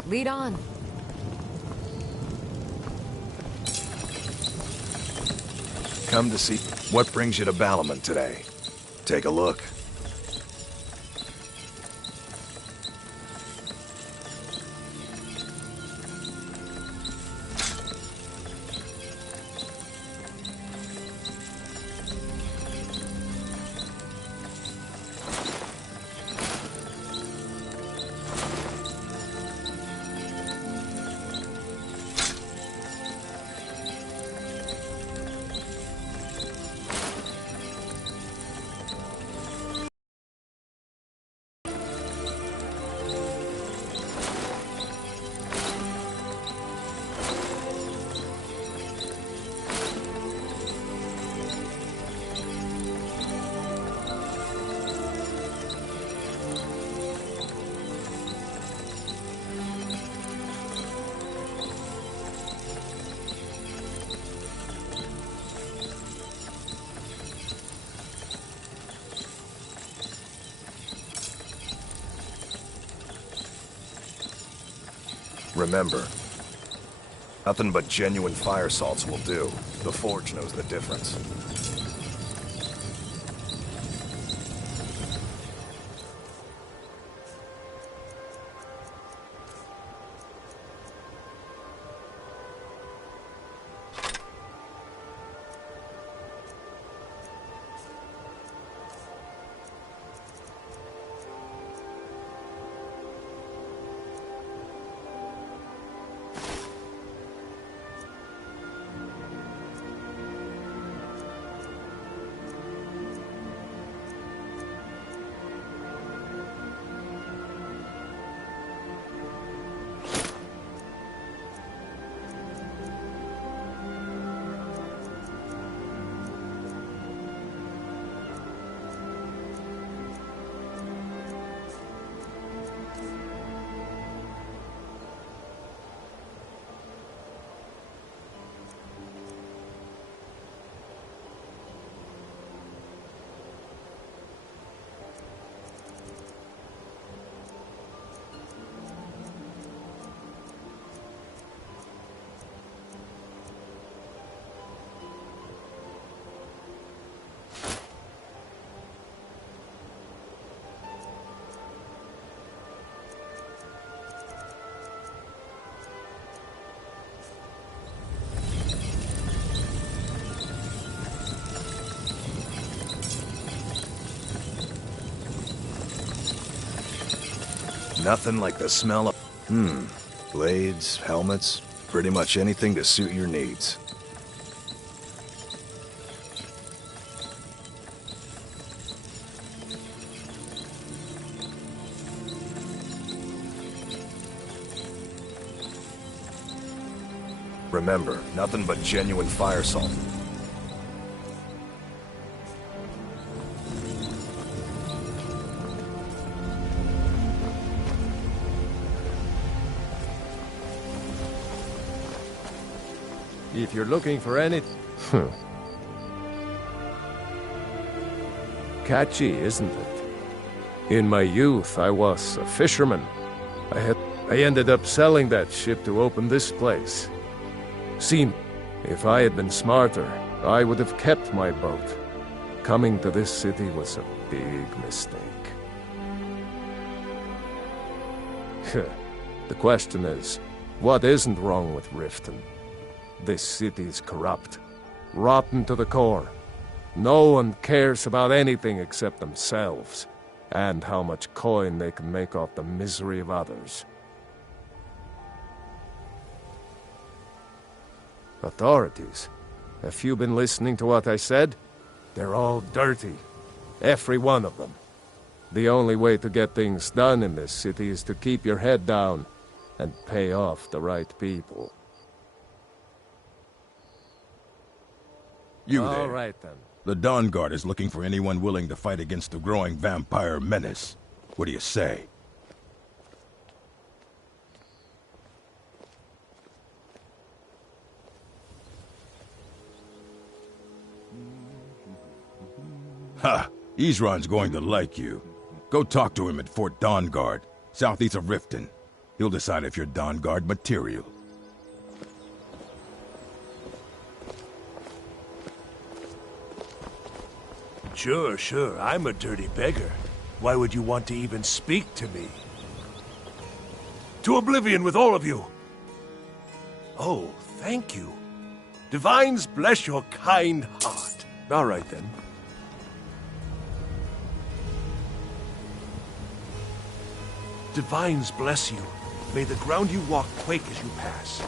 Lead on. Come to see what brings you to Balamon today. Take a look. Remember, nothing but genuine fire salts will do. The Forge knows the difference. Nothing like the smell of... Blades, helmets, pretty much anything to suit your needs. Remember, nothing but genuine fire salt. If you're looking for any... Catchy, isn't it? In my youth, I was a fisherman. I ended up selling that ship to open this place. If I had been smarter, I would have kept my boat. Coming to this city was a big mistake. The question is, what isn't wrong with Riften? This city is corrupt, rotten to the core. No one cares about anything except themselves, and how much coin they can make off the misery of others. Authorities, have you been listening to what I said? They're all dirty. Every one of them. The only way to get things done in this city is to keep your head down and pay off the right people. You All there. right, then. The Dawn Guard is looking for anyone willing to fight against the growing vampire menace. What do you say? Ha! Isran's going to like you. Go talk to him at Fort Dawn Guard, southeast of Riften. He'll decide if you're Dawn Guard material. Sure, I'm a dirty beggar. Why would you want to even speak to me? To oblivion with all of you! Oh, thank you. Divines bless your kind heart. All right, then. Divines bless you. May the ground you walk quake as you pass.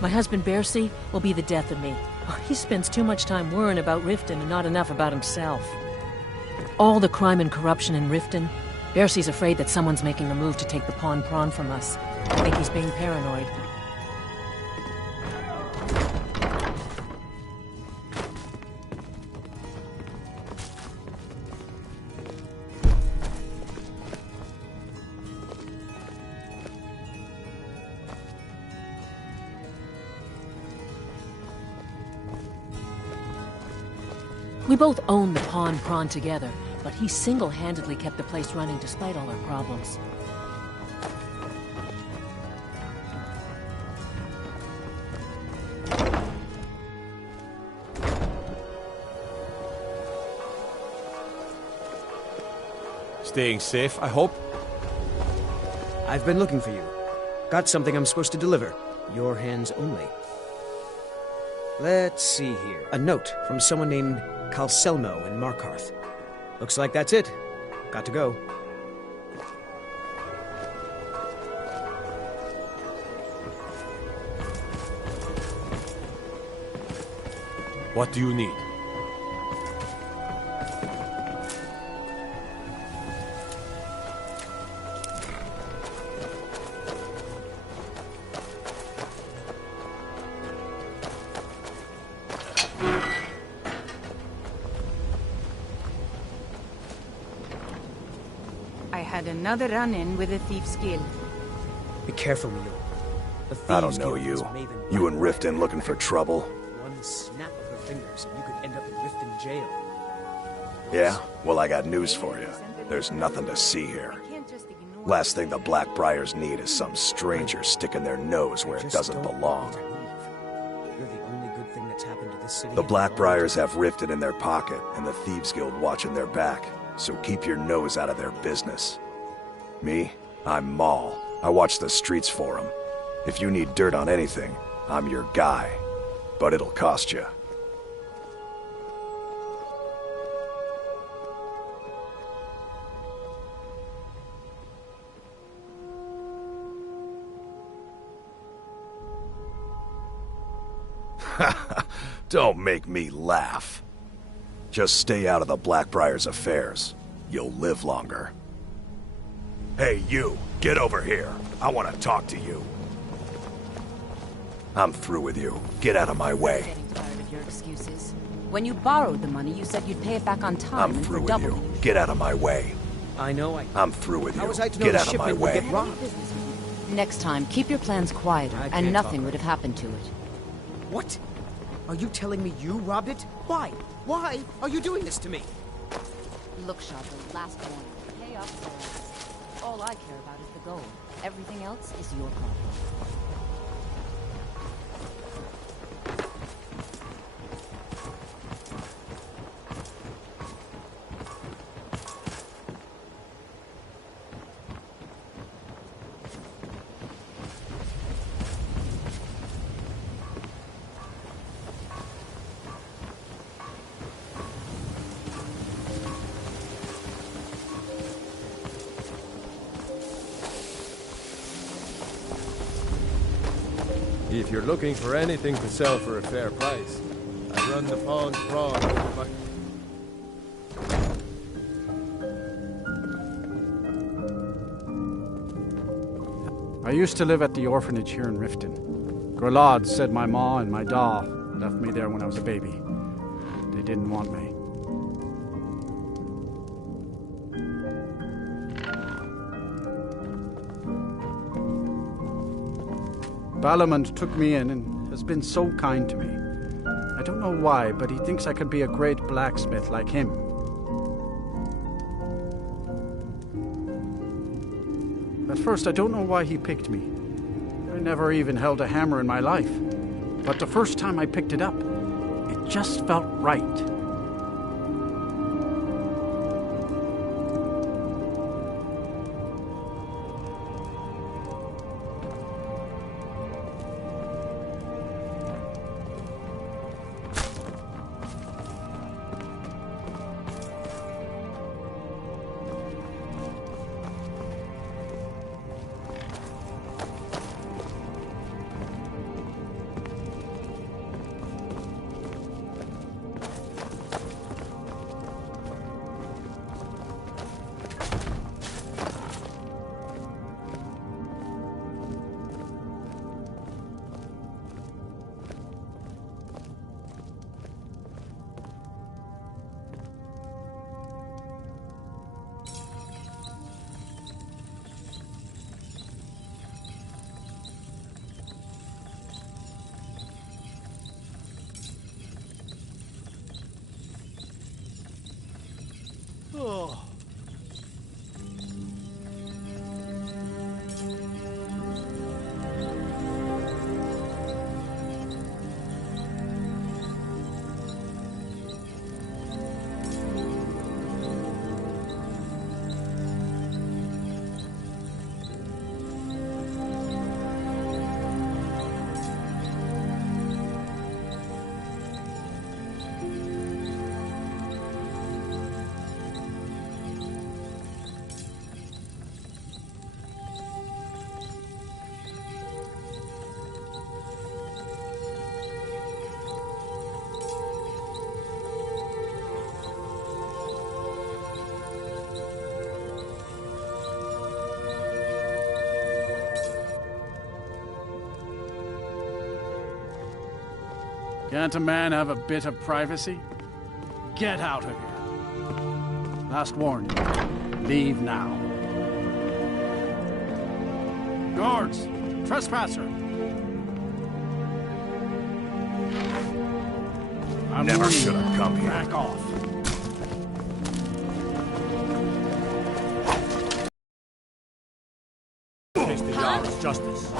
My husband Bercy will be the death of me. He spends too much time worrying about Riften and not enough about himself. All the crime and corruption in Riften, Bercy's afraid that someone's making a move to take the Pawn Prawn from us. I think he's being paranoid. We both own the Pawn Prawn together, but he single-handedly kept the place running despite all our problems. Staying safe, I hope? I've been looking for you. Got something I'm supposed to deliver. Your hands only. Let's see here. A note from someone named Calselmo in Markarth. Looks like that's it. Got to go. What do you need? I had another run-in with the Thieves' Guild. Be careful, Mule. The I don't Thieves know Guild you. is Maven You and Blackwater. Riften looking for trouble? One snap of her fingers and you could end up in Riften jail. Yeah? Well, I got news for you. There's nothing to see here. Last thing the Blackbriars need is some stranger sticking their nose where it doesn't belong. You're the only good thing that's happened to the city. The Blackbriars have Riften in their pocket, and the Thieves Guild watching their back, so keep your nose out of their business. Me? I'm Maul. I watch the streets for them. If you need dirt on anything, I'm your guy. But it'll cost you. Don't make me laugh. Just stay out of the Blackbriar's affairs. You'll live longer. Hey, you! Get over here! I want to talk to you. I'm through with you. Get out of my way. Getting tired of your excuses. When you borrowed the money, you said you'd pay it back on time. I'm through with you. Get out of my way. I know I'm through with you. How was I to know Get the out of my shipment would way. get robbed? Next time, keep your plans quieter, I and can't nothing talk would have happened to it. What? Are you telling me you robbed it? Why? Why are you doing this to me? Look, Sharper, last warning. Pay up or else. All I care about is the gold. Everything else is your problem. If you're looking for anything to sell for a fair price, I run the Pond Prawn over my... I used to live at the orphanage here in Riften. Grelad said my ma and my da left me there when I was a baby. They didn't want me. Balamond took me in and has been so kind to me. I don't know why, but he thinks I could be a great blacksmith like him. At first, I don't know why he picked me. I never even held a hammer in my life. But the first time I picked it up, it just felt right. Oh. Can't a man have a bit of privacy? Get out of here. Last warning. Leave now. Guards! Trespasser! I'm Never should have come here. Back off. Face the Jarl's justice.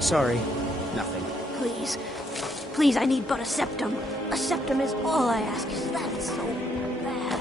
Sorry, nothing. Please. Please, I need but a septum. A septum is all I ask. Is that so bad?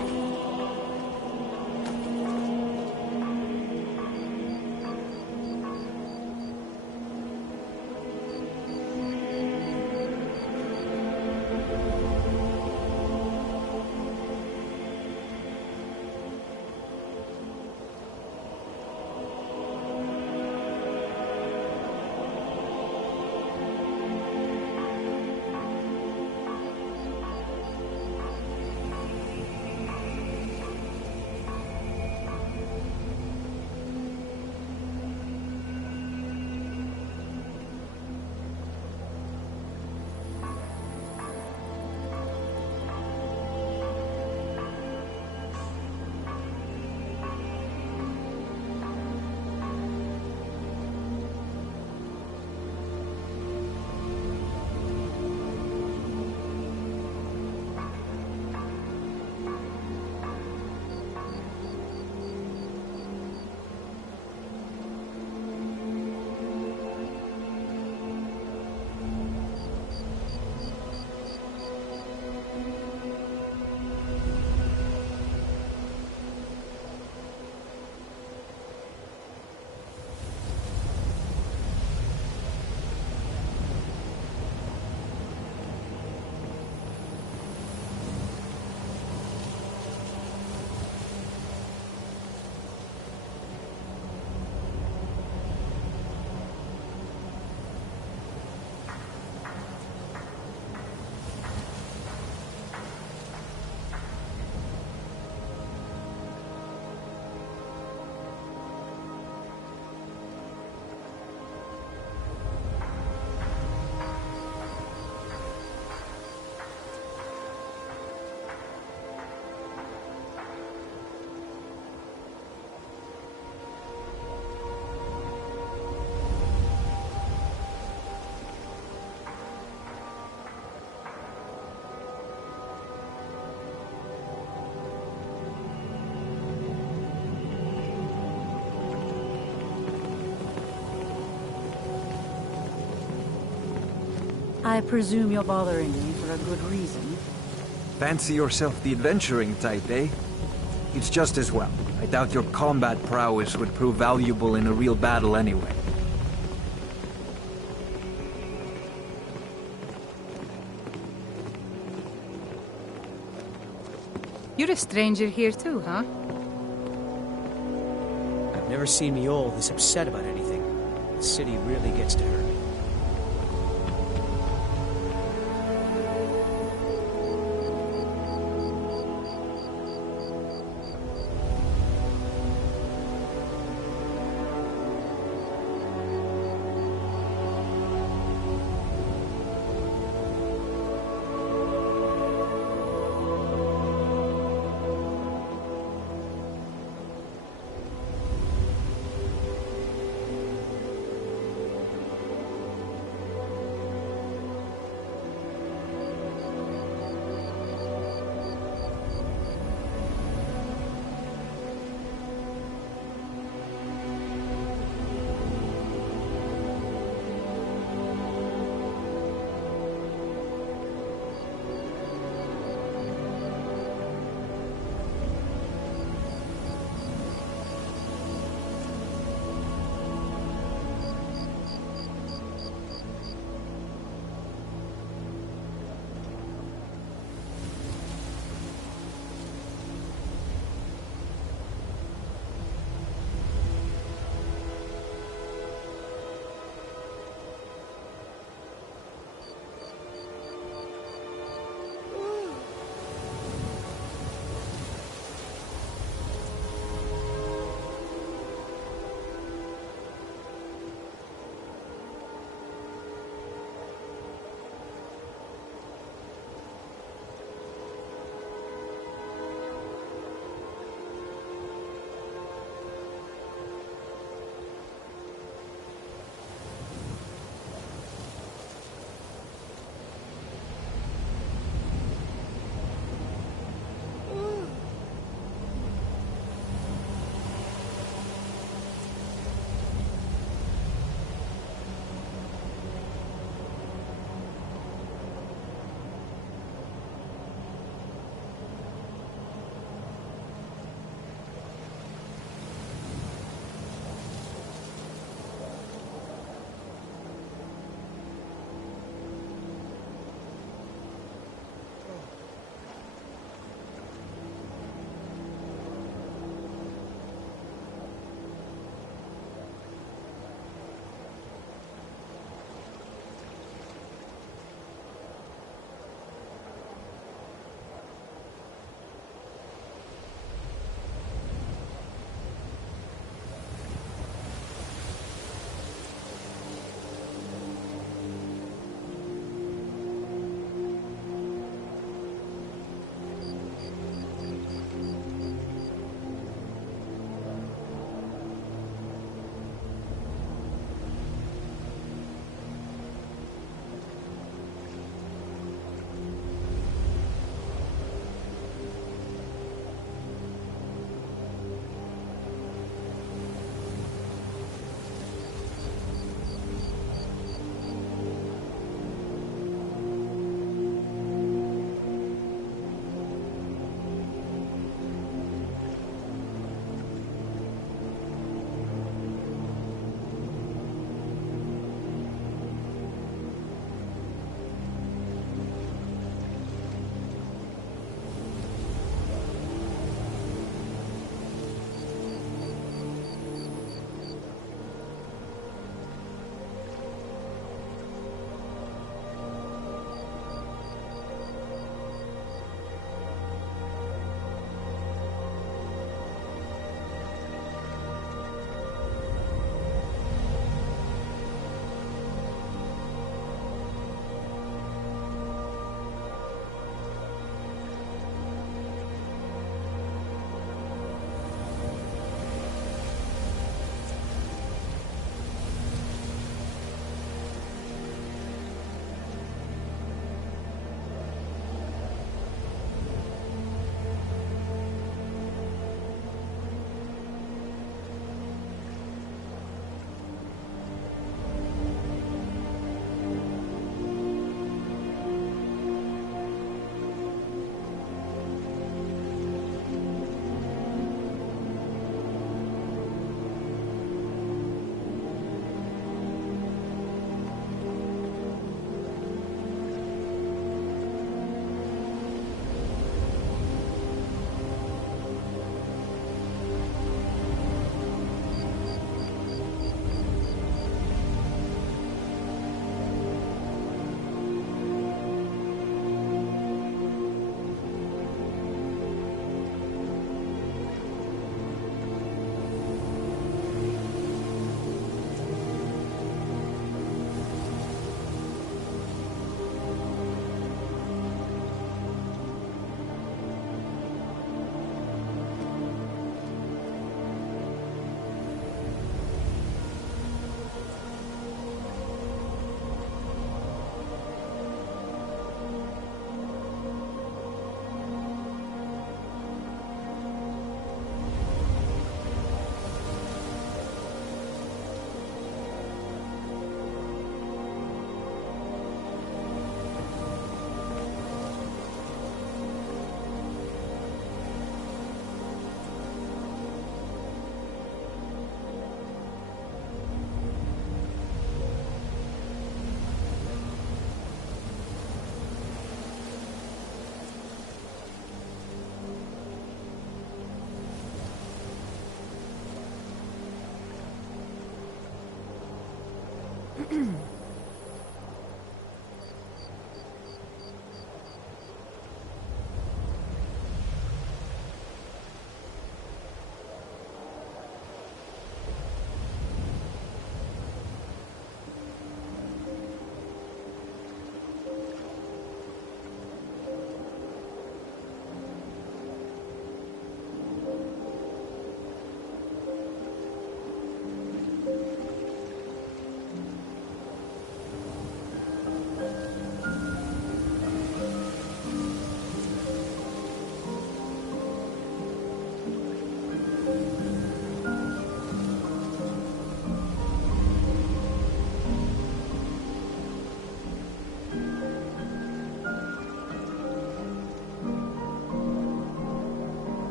I presume you're bothering me for a good reason. Fancy yourself the adventuring type, eh? It's just as well. I doubt your combat prowess would prove valuable in a real battle anyway. You're a stranger here too, huh? I've never seen me all this upset about anything. The city really gets to her.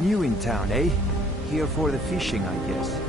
New in town, eh? Here for the fishing, I guess.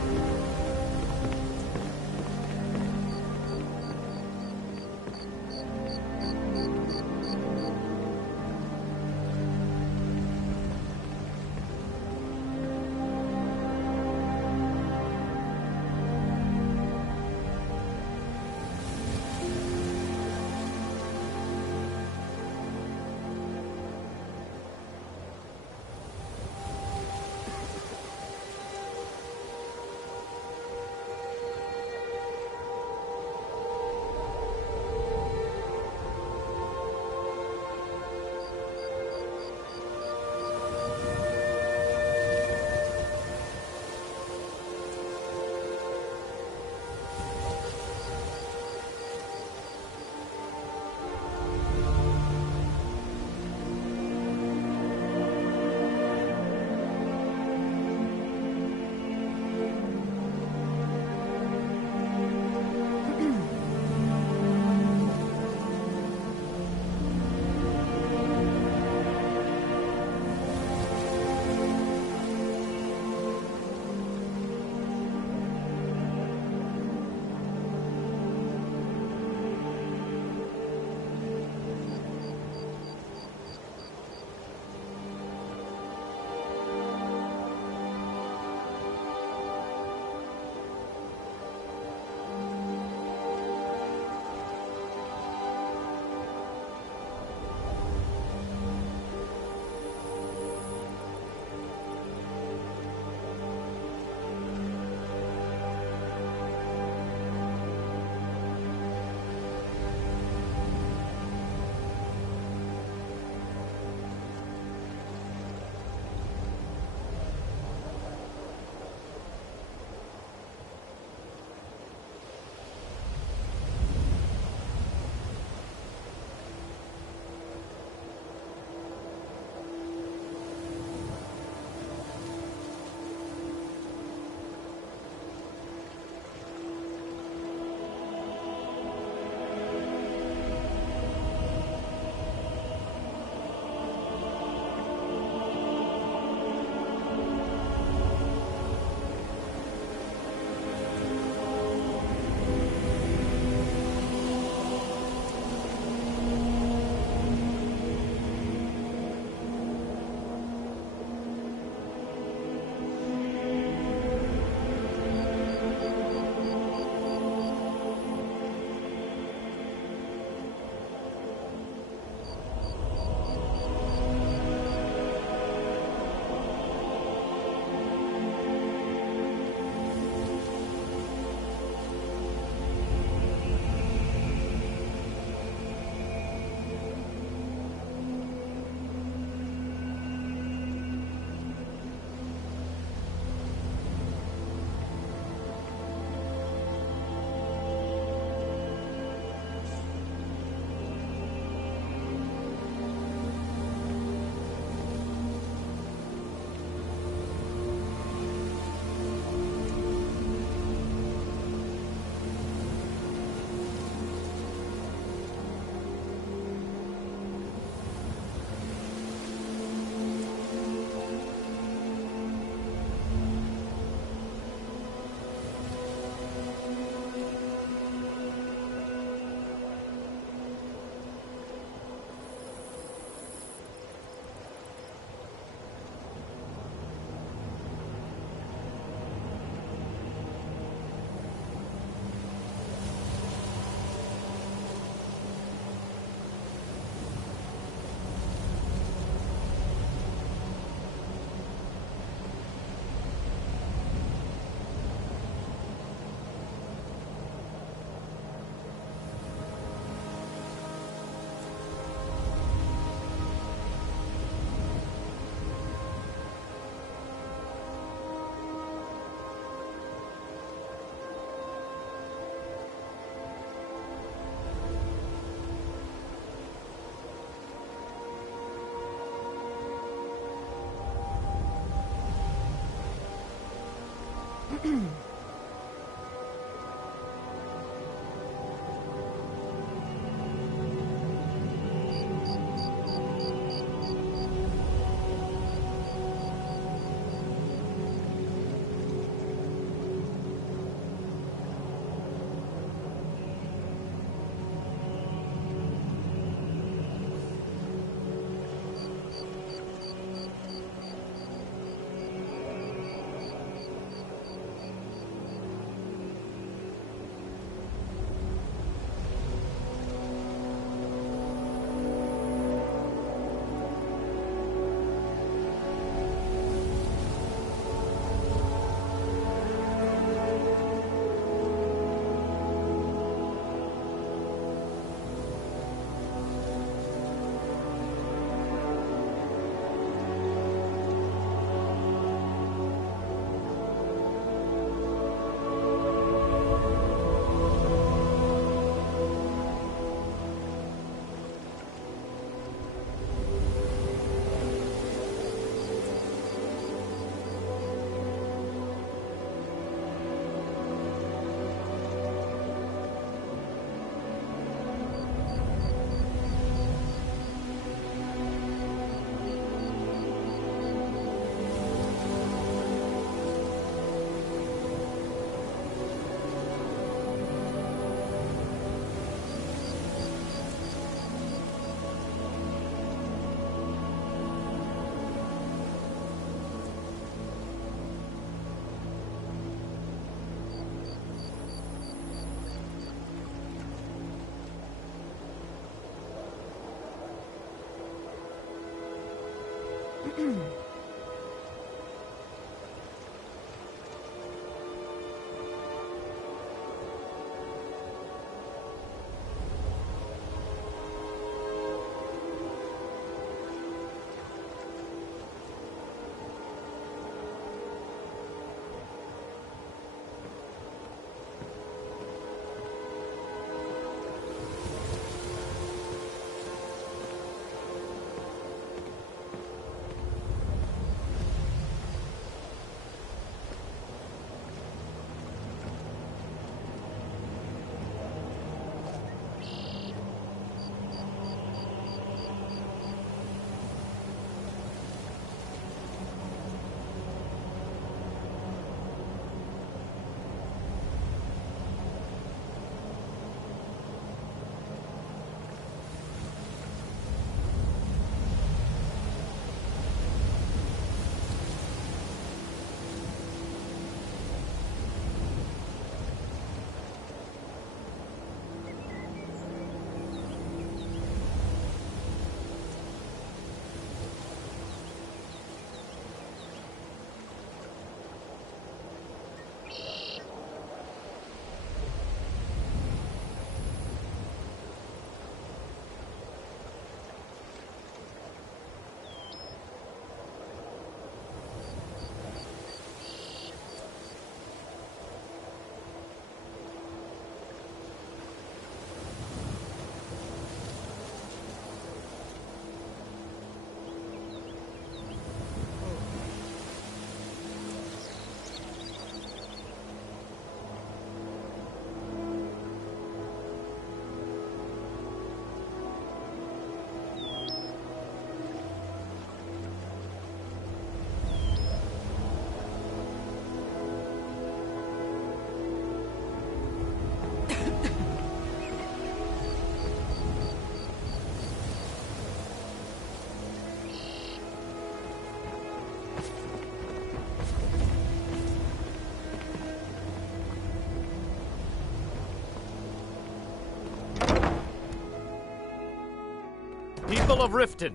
People of Riften,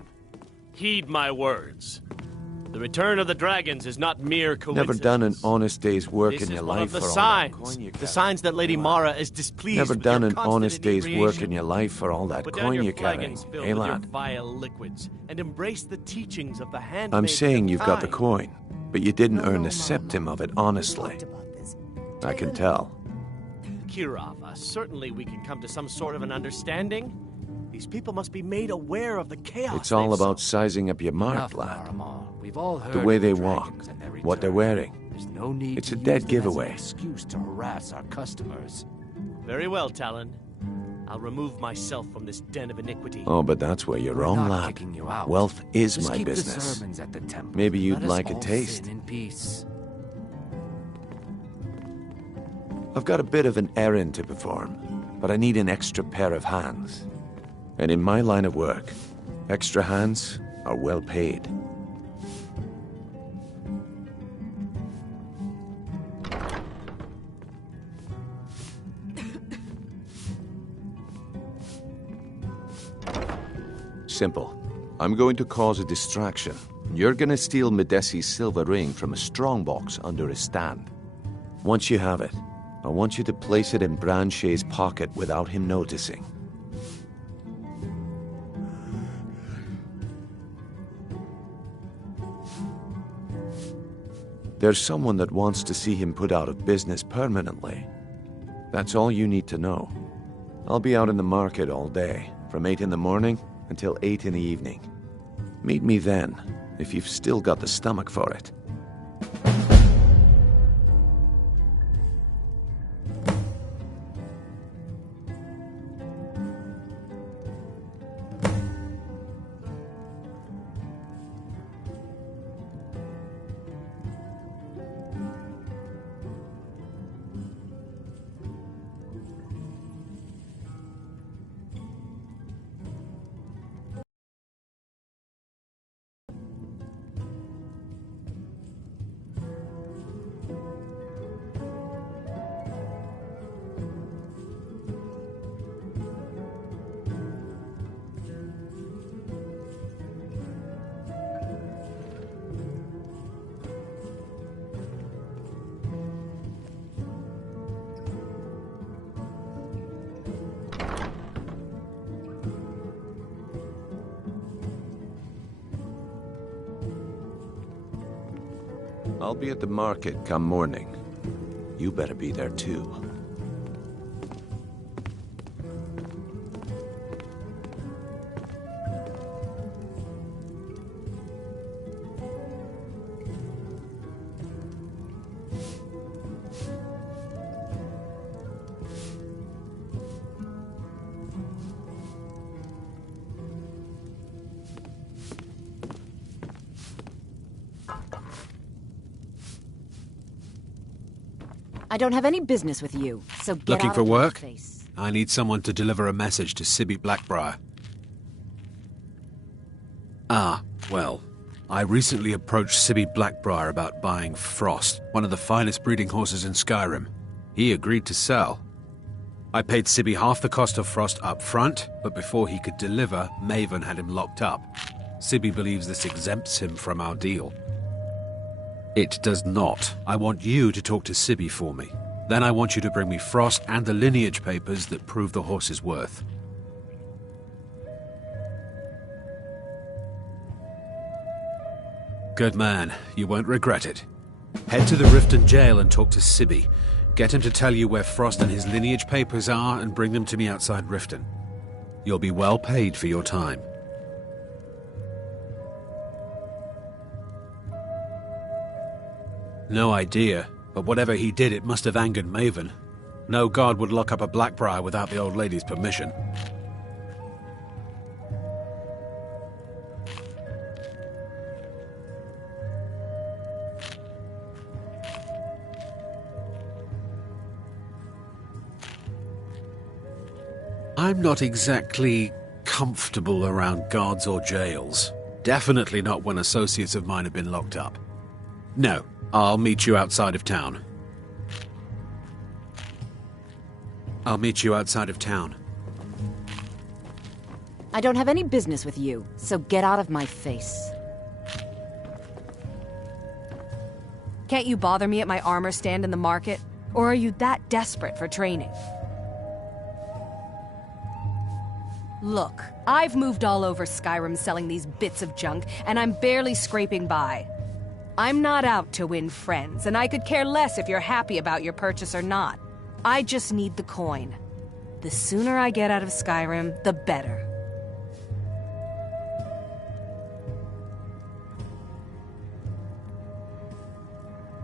heed my words. The return of the dragons is not mere coincidence. Never done an honest day's work This in is your one life of the for all signs. that coin you The carry. signs that Lady Mara is displeased Never with done your an constant honest day's work inebriation. in your life for all that Put down coin your you carry. flagons filled Hey, with your lad. vile liquids and embrace the teachings of the handmaid. I'm saying you've got the kind. coin, but you didn't earn a septim of it honestly. I can tell. Kirava, certainly we can come to some sort of an understanding. These people must be made aware of the chaos. It's all they've about sizing up your mark, lad. We've all heard The way of they dragons walk, and their what they're return. wearing. There's no need It's to a use dead them giveaway. as an excuse to harass our customers. Very well, Talon. I'll remove myself from this den of iniquity. Oh, but that's where you're We're wrong, not lad. kicking you out. Wealth is Just my keep the business. servants at the temple. Maybe you'd Let us like a all taste. sin in peace. I've got a bit of an errand to perform, but I need an extra pair of hands. And in my line of work, extra hands are well paid. Simple. I'm going to cause a distraction. You're gonna steal Medesi's silver ring from a strongbox under his stand. Once you have it, I want you to place it in Branche's pocket without him noticing. There's someone that wants to see him put out of business permanently. That's all you need to know. I'll be out in the market all day, from 8 in the morning until 8 in the evening. Meet me then, if you've still got the stomach for it. I'll be at the market come morning. You better be there too. I don't have any business with you, so get Looking out for of my work? face. I need someone to deliver a message to Sibby Blackbriar. Ah, well, I recently approached Sibby Blackbriar about buying Frost, one of the finest breeding horses in Skyrim. He agreed to sell. I paid Sibby half the cost of Frost up front, but before he could deliver, Maven had him locked up. Sibby believes this exempts him from our deal. It does not. I want you to talk to Sibby for me. Then I want you to bring me Frost and the lineage papers that prove the horse's worth. Good man. You won't regret it. Head to the Riften jail and talk to Sibby. Get him to tell you where Frost and his lineage papers are and bring them to me outside Riften. You'll be well paid for your time. No idea, but whatever he did, it must have angered Maven. No guard would lock up a Blackbriar without the old lady's permission. I'm not exactly comfortable around guards or jails. Definitely not when associates of mine have been locked up. No, I'll meet you outside of town. I'll meet you outside of town. I don't have any business with you, so get out of my face. Can't you bother me at my armor stand in the market? Or are you that desperate for training? Look, I've moved all over Skyrim selling these bits of junk, and I'm barely scraping by. I'm not out to win friends, and I could care less if you're happy about your purchase or not. I just need the coin. The sooner I get out of Skyrim, the better.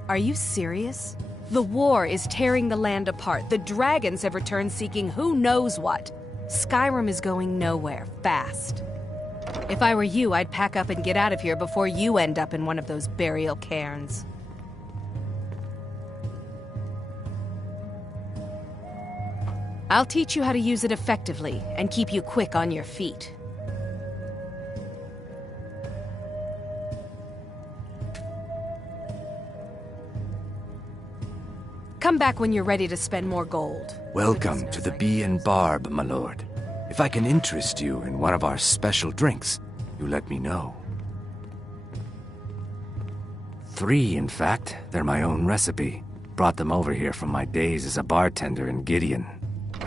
Are you serious? The war is tearing the land apart. The dragons have returned seeking who knows what. Skyrim is going nowhere, fast. If I were you, I'd pack up and get out of here before you end up in one of those burial cairns. I'll teach you how to use it effectively and keep you quick on your feet. Come back when you're ready to spend more gold. Welcome to the Bee and Barb, my lord. If I can interest you in one of our special drinks, you let me know. 3, in fact. They're my own recipe. Brought them over here from my days as a bartender in Gideon.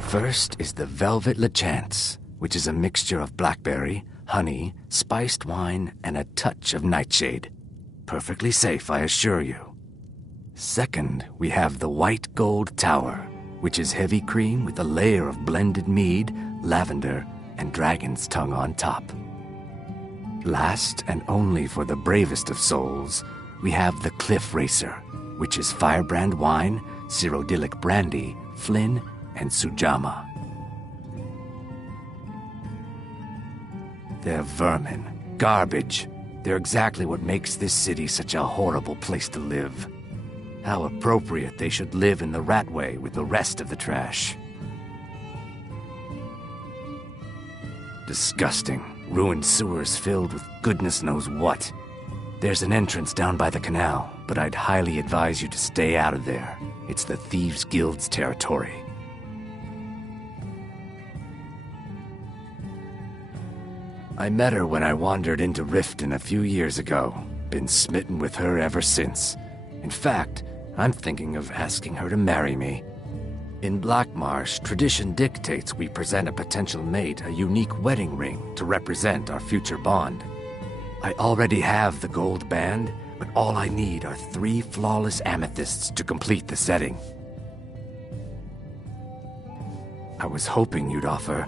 First is the Velvet Lechance, which is a mixture of blackberry, honey, spiced wine, and a touch of nightshade. Perfectly safe, I assure you. Second, we have the White Gold Tower, which is heavy cream with a layer of blended mead, lavender, and dragon's tongue on top. Last, and only for the bravest of souls, we have the Cliff Racer, which is firebrand wine, cyrodiilic brandy, Flynn, and Sujama. They're vermin, garbage. They're exactly what makes this city such a horrible place to live. How appropriate they should live in the Ratway with the rest of the trash. Disgusting. Ruined sewers filled with goodness knows what. There's an entrance down by the canal, but I'd highly advise you to stay out of there. It's the Thieves' Guild's territory. I met her when I wandered into Riften a few years ago. Been smitten with her ever since. In fact, I'm thinking of asking her to marry me. In Blackmarsh, tradition dictates we present a potential mate a unique wedding ring to represent our future bond. I already have the gold band, but all I need are 3 flawless amethysts to complete the setting. I was hoping you'd offer.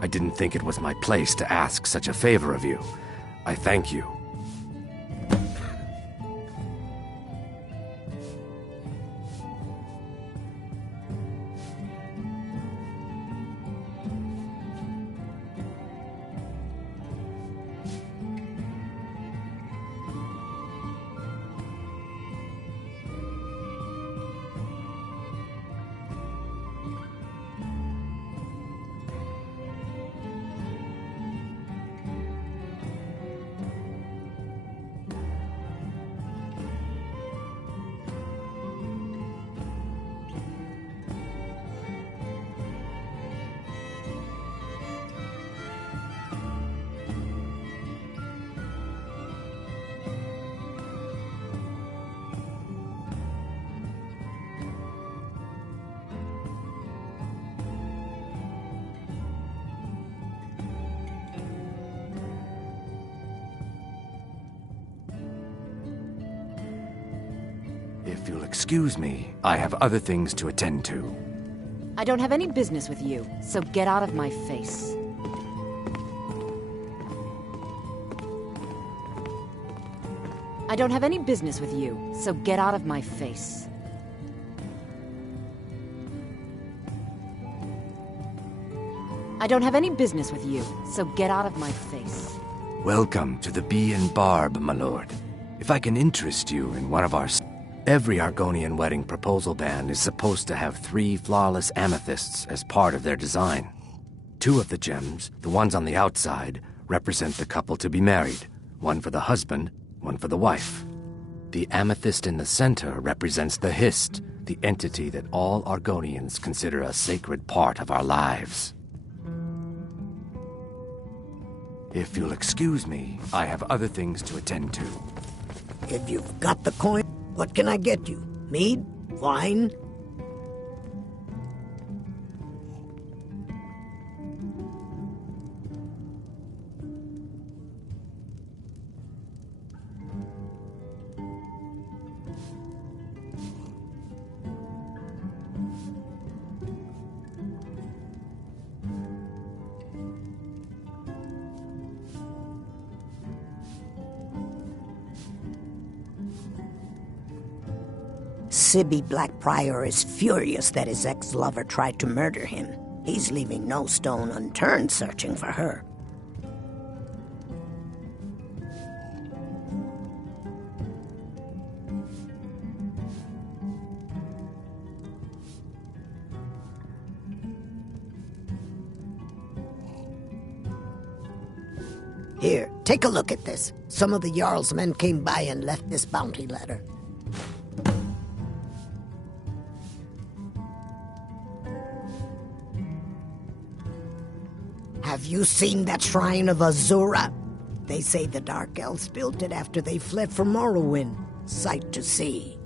I didn't think it was my place to ask such a favor of you. I thank you. If you'll excuse me, I have other things to attend to. I don't have any business with you, so get out of my face. I don't have any business with you, so get out of my face. I don't have any business with you, so get out of my face. Welcome to the Bee and Barb, my lord. If I can interest you in one of our... Every Argonian wedding proposal band is supposed to have 3 flawless amethysts as part of their design. 2 of the gems, the ones on the outside, represent the couple to be married. 1 for the husband, 1 for the wife. The amethyst in the center represents the Hist, the entity that all Argonians consider a sacred part of our lives. If you'll excuse me, I have other things to attend to. If you've got the coin, what can I get you? Mead? Wine? Sibby Blackbriar is furious that his ex-lover tried to murder him. He's leaving no stone unturned searching for her. Here, take a look at this. Some of the Jarl's men came by and left this bounty letter. Have you seen that shrine of Azura? They say the Dark Elves built it after they fled from Morrowind. Sight to see.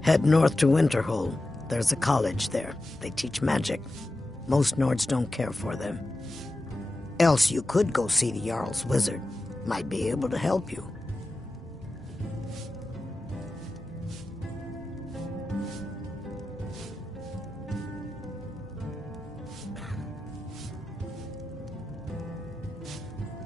Head north to Winterhold. There's a college there. They teach magic. Most Nords don't care for them. Else you could go see the Jarl's wizard. Might be able to help you.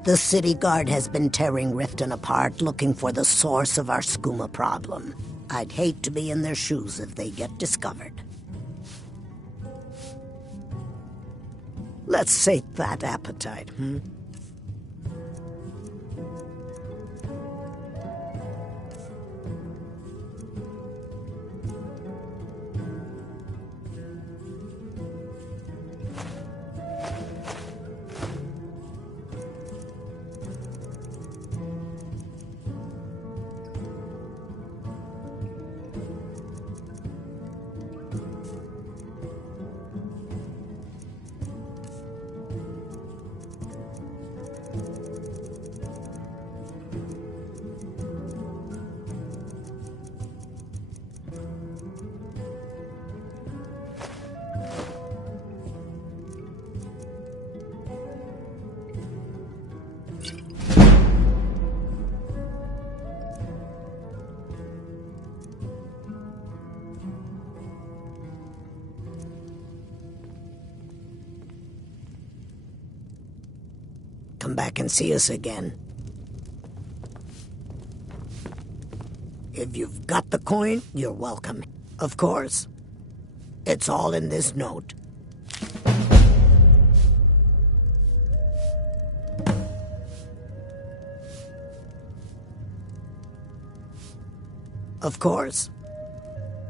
The city guard has been tearing Riften apart, looking for the source of our skooma problem. I'd hate to be in their shoes if they get discovered. Let's sate that appetite, Come back and see us again. If you've got the coin, you're welcome. Of course. It's all in this note. Of course.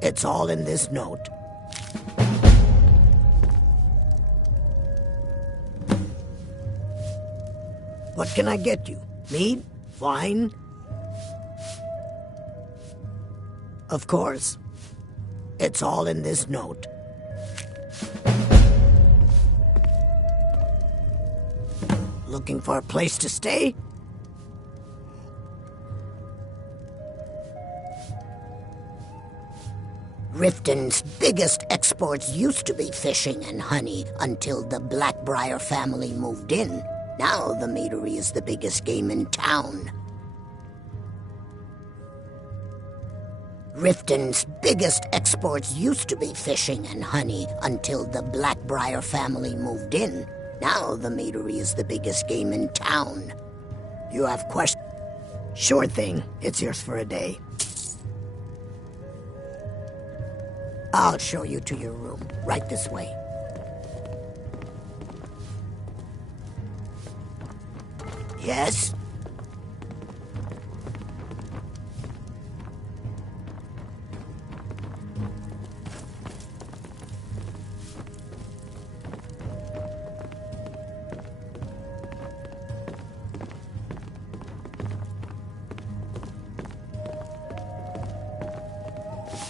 It's all in this note. What can I get you? Mead? Wine? Of course. It's all in this note. Looking for a place to stay? Riften's biggest exports used to be fishing and honey until the Blackbriar family moved in. Now the meadery is the biggest game in town. Riften's biggest exports used to be fishing and honey until the Blackbriar family moved in. Now the meadery is the biggest game in town. You have questions? Sure thing. It's yours for a day. I'll show you to your room. Right this way. Yes?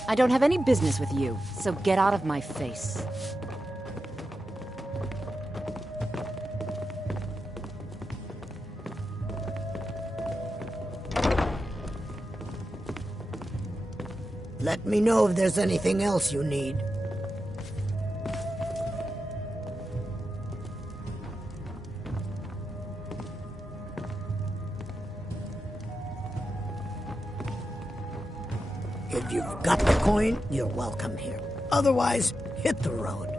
I don't have any business with you, so get out of my face. Let me know if there's anything else you need. If you've got the coin, you're welcome here. Otherwise, hit the road.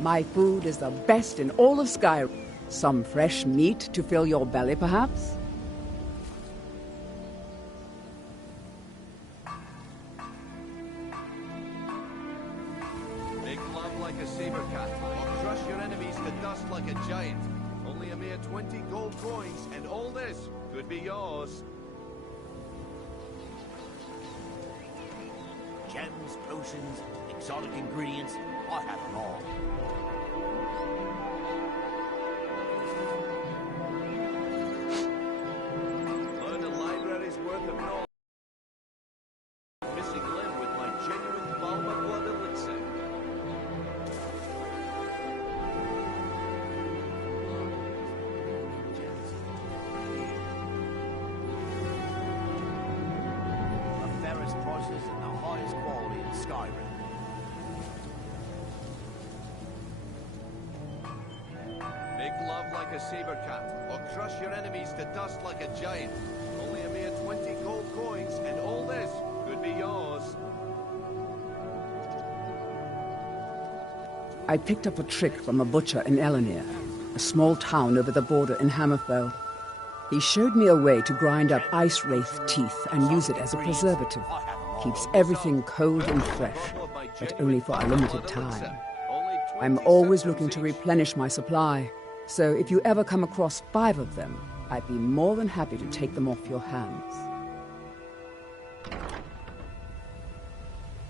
My food is the best in all of Skyrim. Some fresh meat to fill your belly, perhaps? Make love like a saber cat, or crush your enemies to dust like a giant. Only a mere 20 gold coins, and all this could be yours. Gems, potions, exotic ingredients, I have them all. Learn a library's worth of knowledge. Missing limb with my genuine bulb Skyrim. Make love like a saber cat, or crush your enemies to dust like a giant. Only a mere 20 gold coins, and all this could be yours. I picked up a trick from a butcher in Elenir, a small town over the border in Hammerfell. He showed me a way to grind up ice wraith teeth and use it as a preservative. Keeps everything cold and fresh, but only for a limited time. I'm always looking to replenish my supply, so if you ever come across 5 of them, I'd be more than happy to take them off your hands.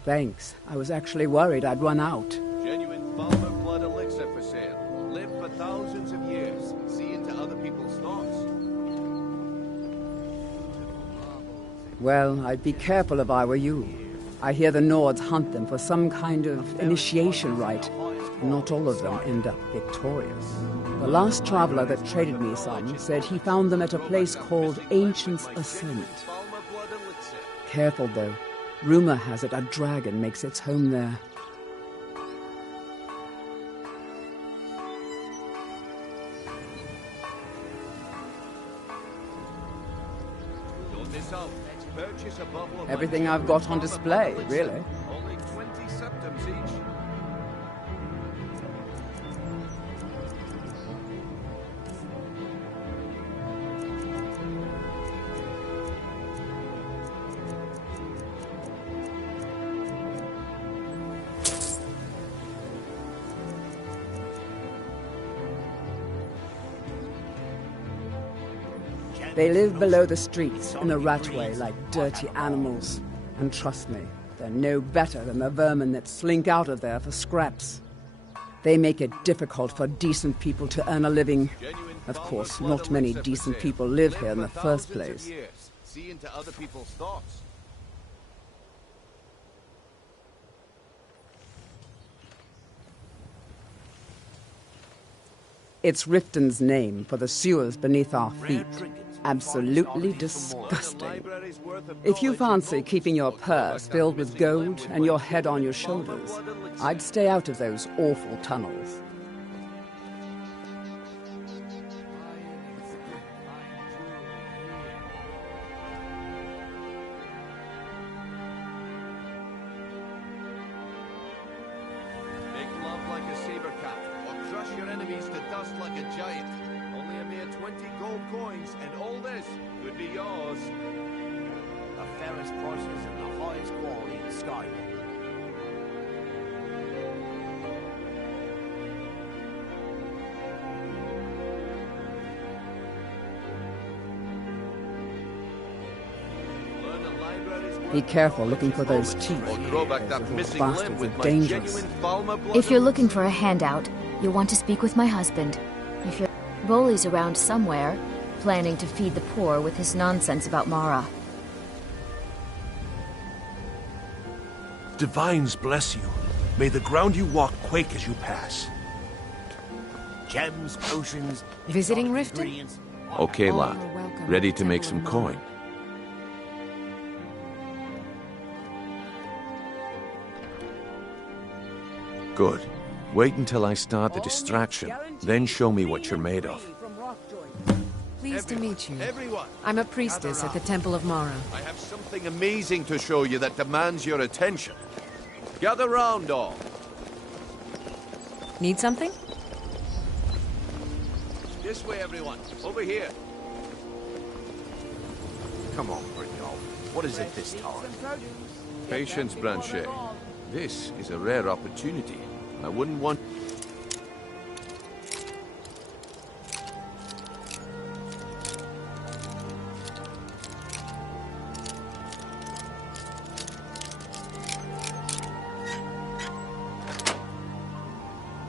Thanks. I was actually worried I'd run out. Genuine Falmer blood elixir for sale. Live for thousands of years. See into other people's thoughts. Well, I'd be careful if I were you. I hear the Nords hunt them for some kind of initiation rite, and not all of them end up victorious. The last traveler that traded me some said he found them at a place called Ancient's Ascent. Careful, though. Rumor has it a dragon makes its home there. Everything I've got on display, really. Only 20 septums each. They live below the streets in the ratway like dirty animals. And trust me, they're no better than the vermin that slink out of there for scraps. They make it difficult for decent people to earn a living. Of course, not many decent people live here in the first place. See into other people's thoughts. It's Riften's name for the sewers beneath our feet. Absolutely disgusting. If you fancy keeping your purse filled with gold and your head on your shoulders, I'd stay out of those awful tunnels. Make love like a saber cat, or crush your enemies to dust like a giant. Only a mere 20 gold coins, and all this could be yours. The fairest prices and the highest quality in Skyrim. Be careful looking for those teeth. Those bastards are dangerous. If you're looking for a handout, you'll want to speak with my husband. If you're Bolly's around somewhere, planning to feed the poor with his nonsense about Mara. Divines bless you. May the ground you walk quake as you pass. Gems, potions, visiting exotic Riften? ingredients. Okay, lad. Ready to make some coin. Good. Wait until I start the distraction, then show me what you're made of. Pleased to meet you. I'm a priestess at the Temple of Mara. I have something amazing to show you that demands your attention. Gather round, all. Need something? This way, everyone. Over here. Come on, Brignow. What is it this time? Patience, Blanchet. This is a rare opportunity. I wouldn't want...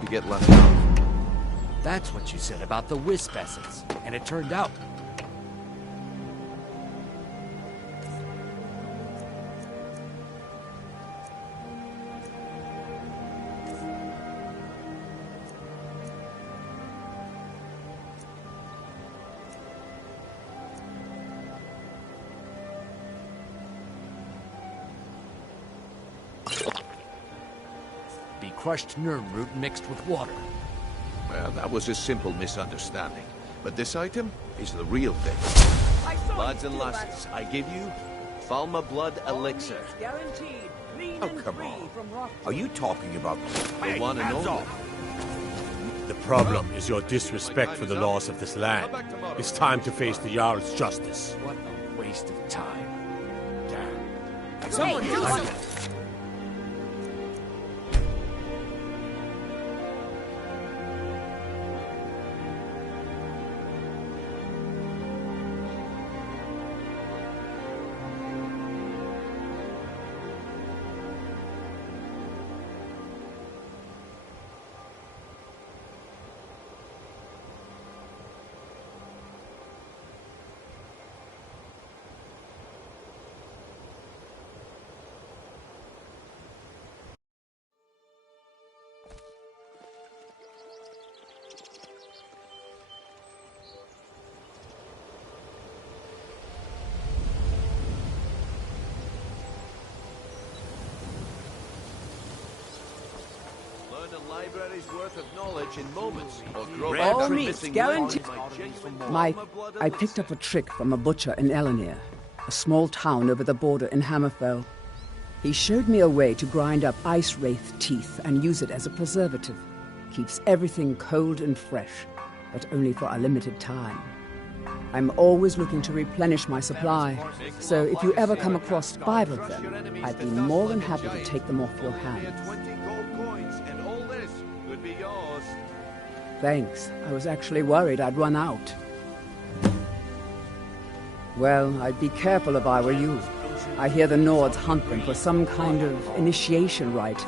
You get left out. That's what you said about the wisp essence, and it turned out. crushed nerve root mixed with water. Well, that was a simple misunderstanding. But this item is the real thing. Lads and lasses, I give you Falma Blood Elixir. Oh, come on. Are you talking about The one and only. The problem is your disrespect for the laws of this land. It's time to face the Jarl's justice. What a waste of time. Damn. Someone do something! Learn a library's worth of knowledge in moments, or grow All better meats missing guaranteed. Mike, I picked up a trick from a butcher in Elenir, a small town over the border in Hammerfell. He showed me a way to grind up ice wraith teeth and use it as a preservative. Keeps everything cold and fresh, but only for a limited time. I'm always looking to replenish my supply, so if you ever come across 5 of them, I'd be more than happy to take them off your hands. 20 gold coins, and all this could be yours. Thanks. I was actually worried I'd run out. Well, I'd be careful if I were you. I hear the Nords hunt them for some kind of initiation rite.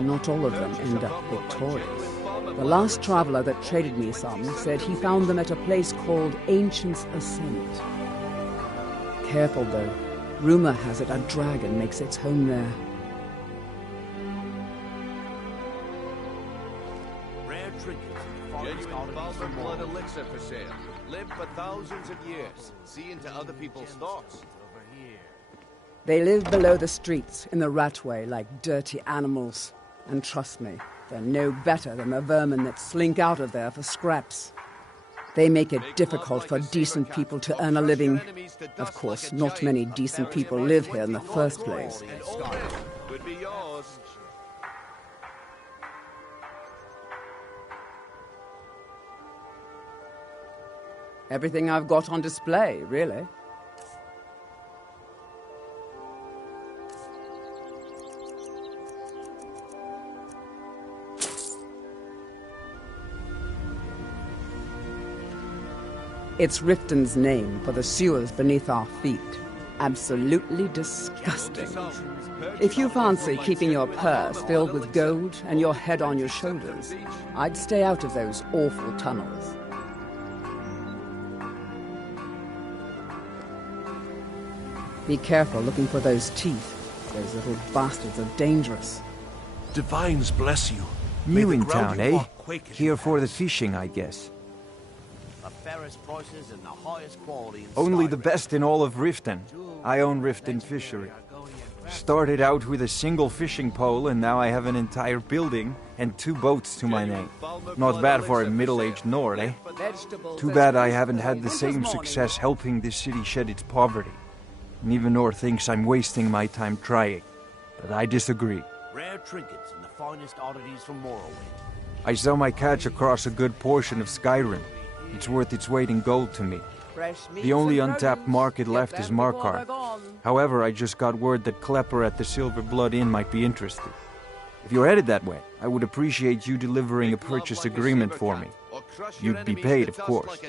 Not all of them end up victorious. The last traveler that traded me some said he found them at a place called Ancient's Ascent. Careful, though. Rumor has it a dragon makes its home there. rare trinkets in the forest Genuine oddities Falma from Blood Mordor? Elixir for sale. Live for thousands of years. See into other people's thoughts. They live below the streets, in the ratway, like dirty animals. And trust me, they're no better than the vermin that slink out of there for scraps. They make it difficult for decent people to earn a living. Of course, not many decent people live here in the first place. And all this could be yours. Everything I've got on display, really. It's Riften's name for the sewers beneath our feet. Absolutely disgusting. If you fancy keeping your purse filled with gold and your head on your shoulders, I'd stay out of those awful tunnels. Be careful looking for those teeth. Those little bastards are dangerous. Divines bless you. New May in the ground town, you eh? walk quake as Here you for the pass. fishing, I guess. The fairest prices and the highest quality in Only the Skyrim. best in all of Riften. I own Riften Fishery. Started out with a single fishing pole, and now I have an entire building and 2 boats to my name. Not bad for a middle-aged Nord, eh? Too bad I haven't had the same success helping this city shed its poverty. Nivenor thinks I'm wasting my time trying, but I disagree. Rare trinkets and the finest oddities from Morrowind. I sell my catch across a good portion of Skyrim. It's worth its weight in gold to me. The only untapped market left is Markarth. However, I just got word that Klepper at the Silver Blood Inn might be interested. If you're headed that way, I would appreciate you delivering a purchase agreement for me. You'd be paid, of course.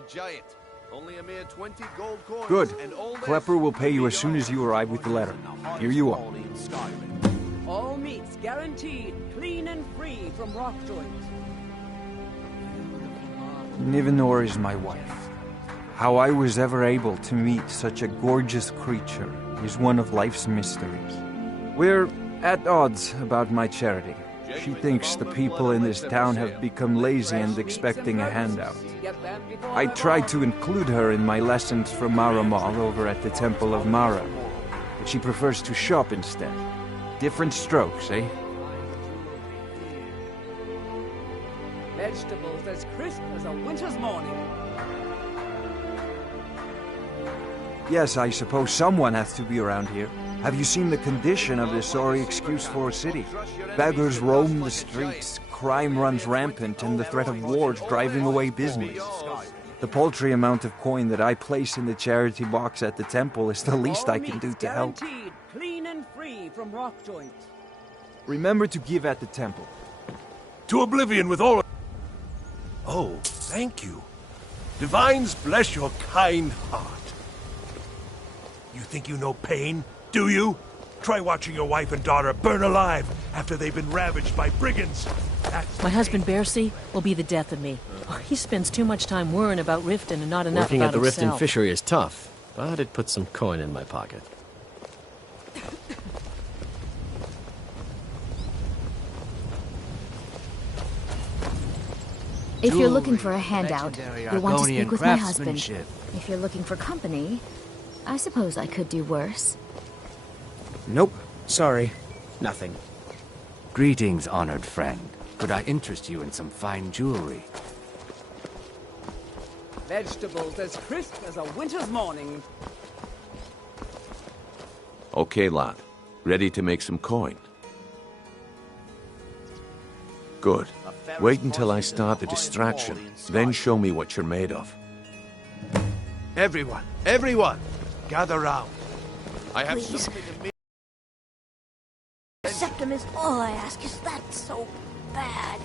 Only a mere 20 gold coins. Good. And all this Klepper will pay you could as be soon as yours. you arrive with the letter. Here you are. All meats guaranteed, clean and free from rock joints. Nivenor is my wife. How I was ever able to meet such a gorgeous creature is one of life's mysteries. We're at odds about my charity. She thinks the people in this town have become lazy and expecting a handout. I tried to include her in my lessons from Maramal over at the Temple of Mara, but she prefers to shop instead. Different strokes, eh? Vegetables as crisp as a winter's morning. Yes, I suppose someone has to be around here. Have you seen the condition of this sorry excuse for a city? Beggars roam the streets, crime runs rampant, and the threat of war is driving away business. The paltry amount of coin that I place in the charity box at the temple is the least I can do to help. Guaranteed, clean and free from rock joints. Remember to give at the temple. To oblivion with all... Oh, thank you. Divines bless your kind heart. You think you know pain, do you? Try watching your wife and daughter burn alive after they've been ravaged by brigands. My husband, Bercy, will be the death of me. He spends too much time worrying about Riften and not enough Working about at the himself. Riften fishery is tough, but it puts some coin in my pocket. If you're looking for a handout, you'll want to Argonian speak with my husband. craftsmanship. If you're looking for company, I suppose I could do worse. Nope. Sorry. Nothing. Greetings, honored friend. Could I interest you in some fine jewelry? Vegetables as crisp as a winter's morning. Okay, lad. Ready to make some coin? Good. Wait until I start the distraction, then show me what you're made of. Everyone, gather round. I have Please. something to mean. A septum is all I ask. Is that so bad?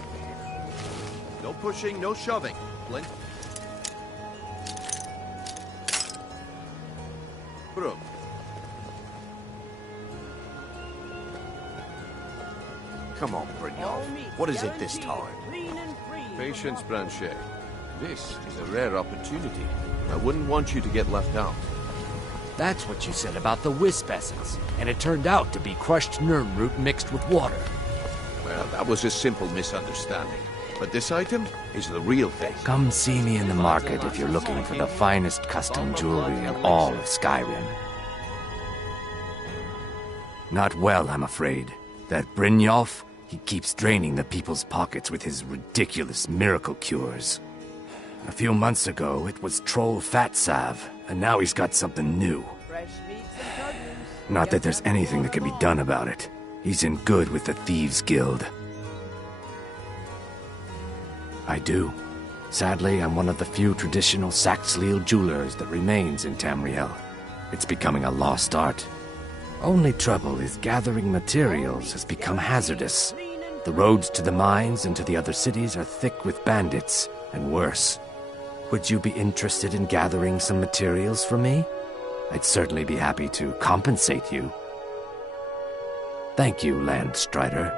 No pushing, no shoving. Blink. Brook. Come on, Brynjolf. What is it this time? Patience, Branchet. This is a rare opportunity. I wouldn't want you to get left out. That's what you said about the wisp essence, and it turned out to be crushed nerm root mixed with water. Well, that was a simple misunderstanding. But this item is the real thing. Come see me in the market if you're looking for the finest custom jewelry in all of Skyrim. Not well, I'm afraid. That Brynjolf, he keeps draining the people's pockets with his ridiculous miracle cures. A few months ago, it was troll fat salve, and now he's got something new. Not that there's anything that can be done about it. He's in good with the Thieves' Guild. I do. Sadly, I'm one of the few traditional Saxhleel jewelers that remains in Tamriel. It's becoming a lost art. Only trouble is gathering materials has become hazardous. The roads to the mines and to the other cities are thick with bandits, and worse. Would you be interested in gathering some materials for me? I'd certainly be happy to compensate you. Thank you, Landstrider.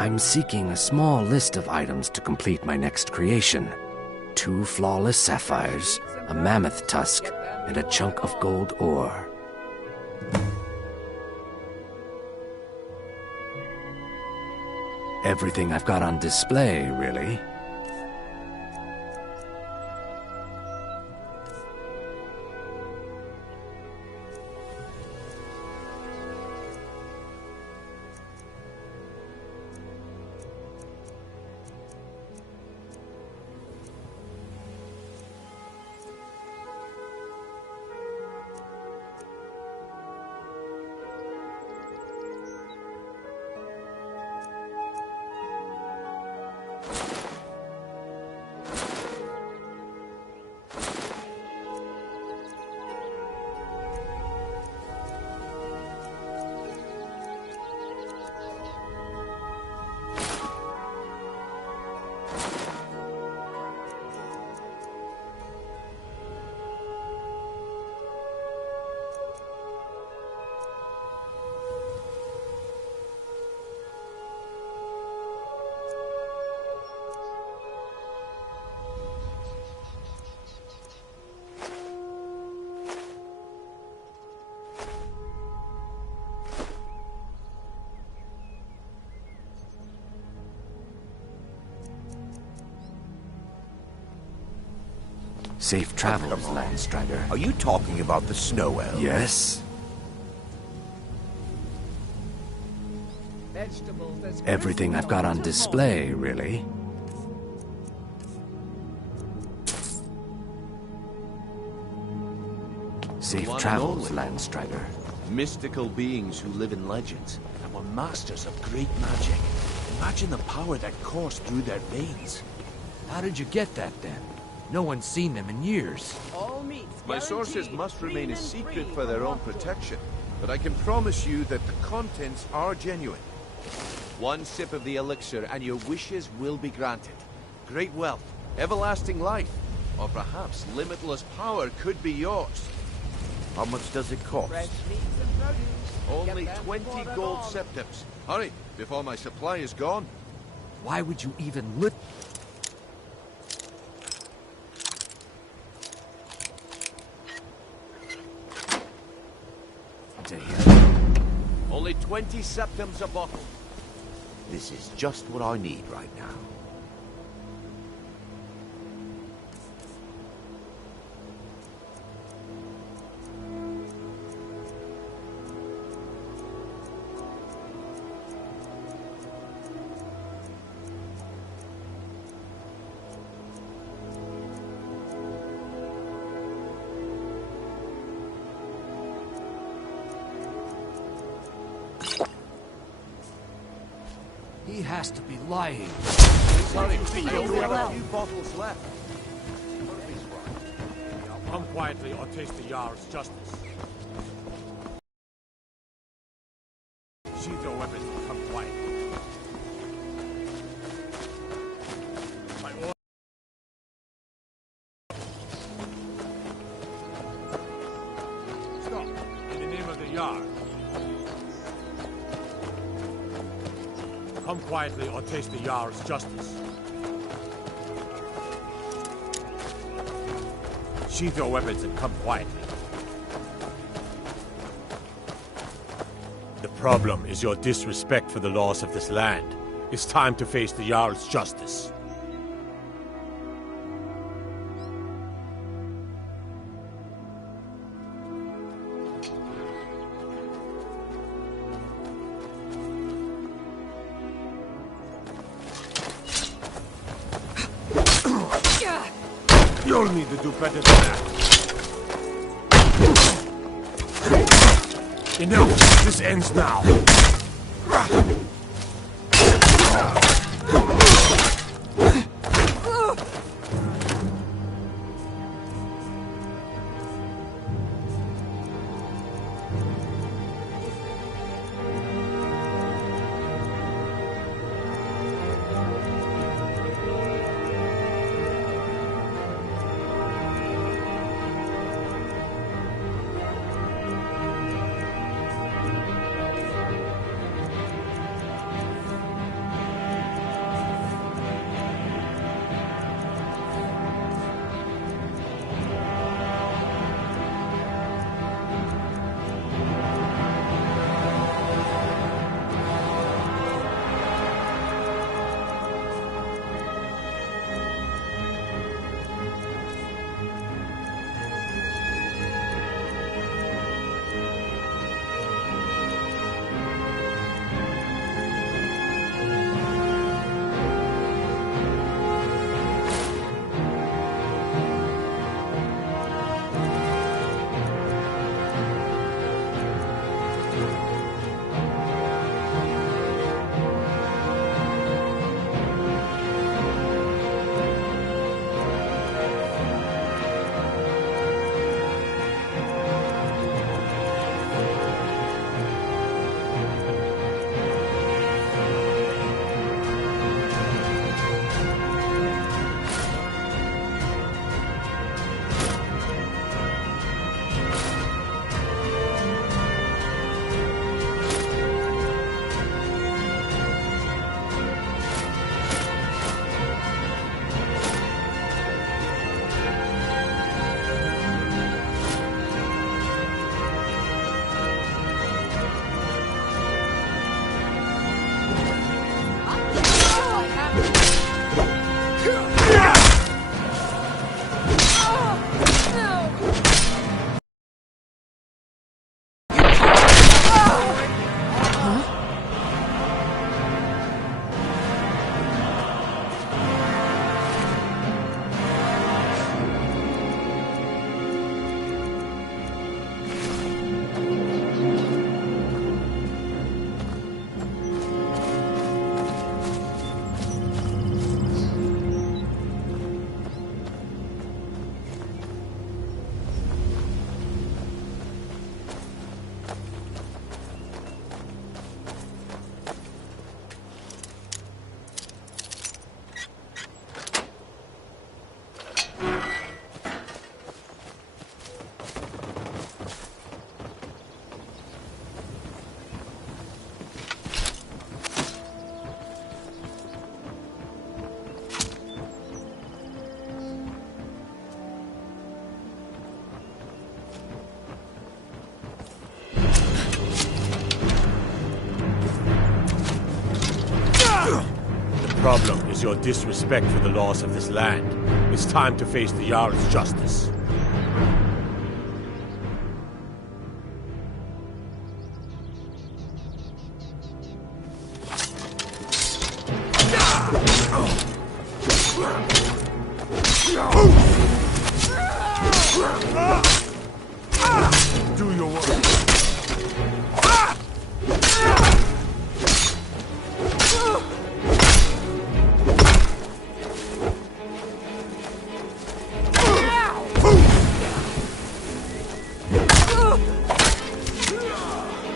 I'm seeking a small list of items to complete my next creation. 2 flawless sapphires, a mammoth tusk, and a chunk of gold ore. Everything I've got on display, really. Safe travels, Landstrider. Are you talking about the snow elves? Yes. Everything I've got on display, really. Safe One and travels, only. Landstrider. Mystical beings who live in legends and were masters of great magic. Imagine the power that coursed through their veins. How did you get that then? No one's seen them in years. My sources must remain a secret for their own protection, but I can promise you that the contents are genuine. One sip of the elixir and your wishes will be granted. Great wealth, everlasting life, or perhaps limitless power could be yours. How much does it cost? Only 20 gold septims. Hurry, before my supply is gone. Why would you even look? Only 20 septims a bottle. This is just what I need right now. He has to be lying. Sorry, I only have a few bottles left. Come quietly or taste the Jarl's justice. Sheathe your weapons and come quietly. My order. Stop. In the name of the Jarl. Come quietly or taste the Jarl's justice. Sheathe your weapons and come quietly. The problem is your disrespect for the laws of this land. It's time to face the Jarl's justice. You'll need to do better than that. Enough! This ends now. problem is your disrespect for the laws of this land. It's time to face the Jarl's justice. Do your work.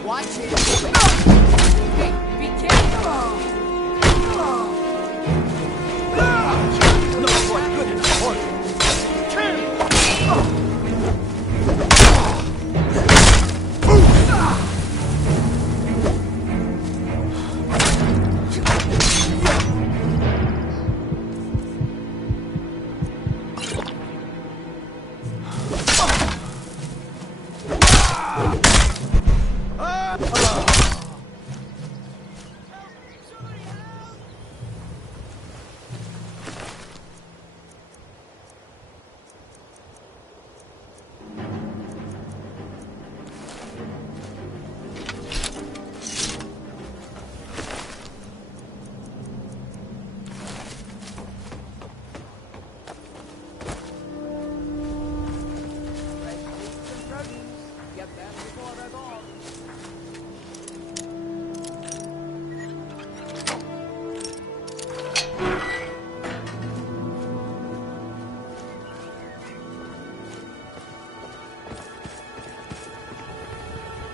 Watch it. Hey, be careful. No one good in sport.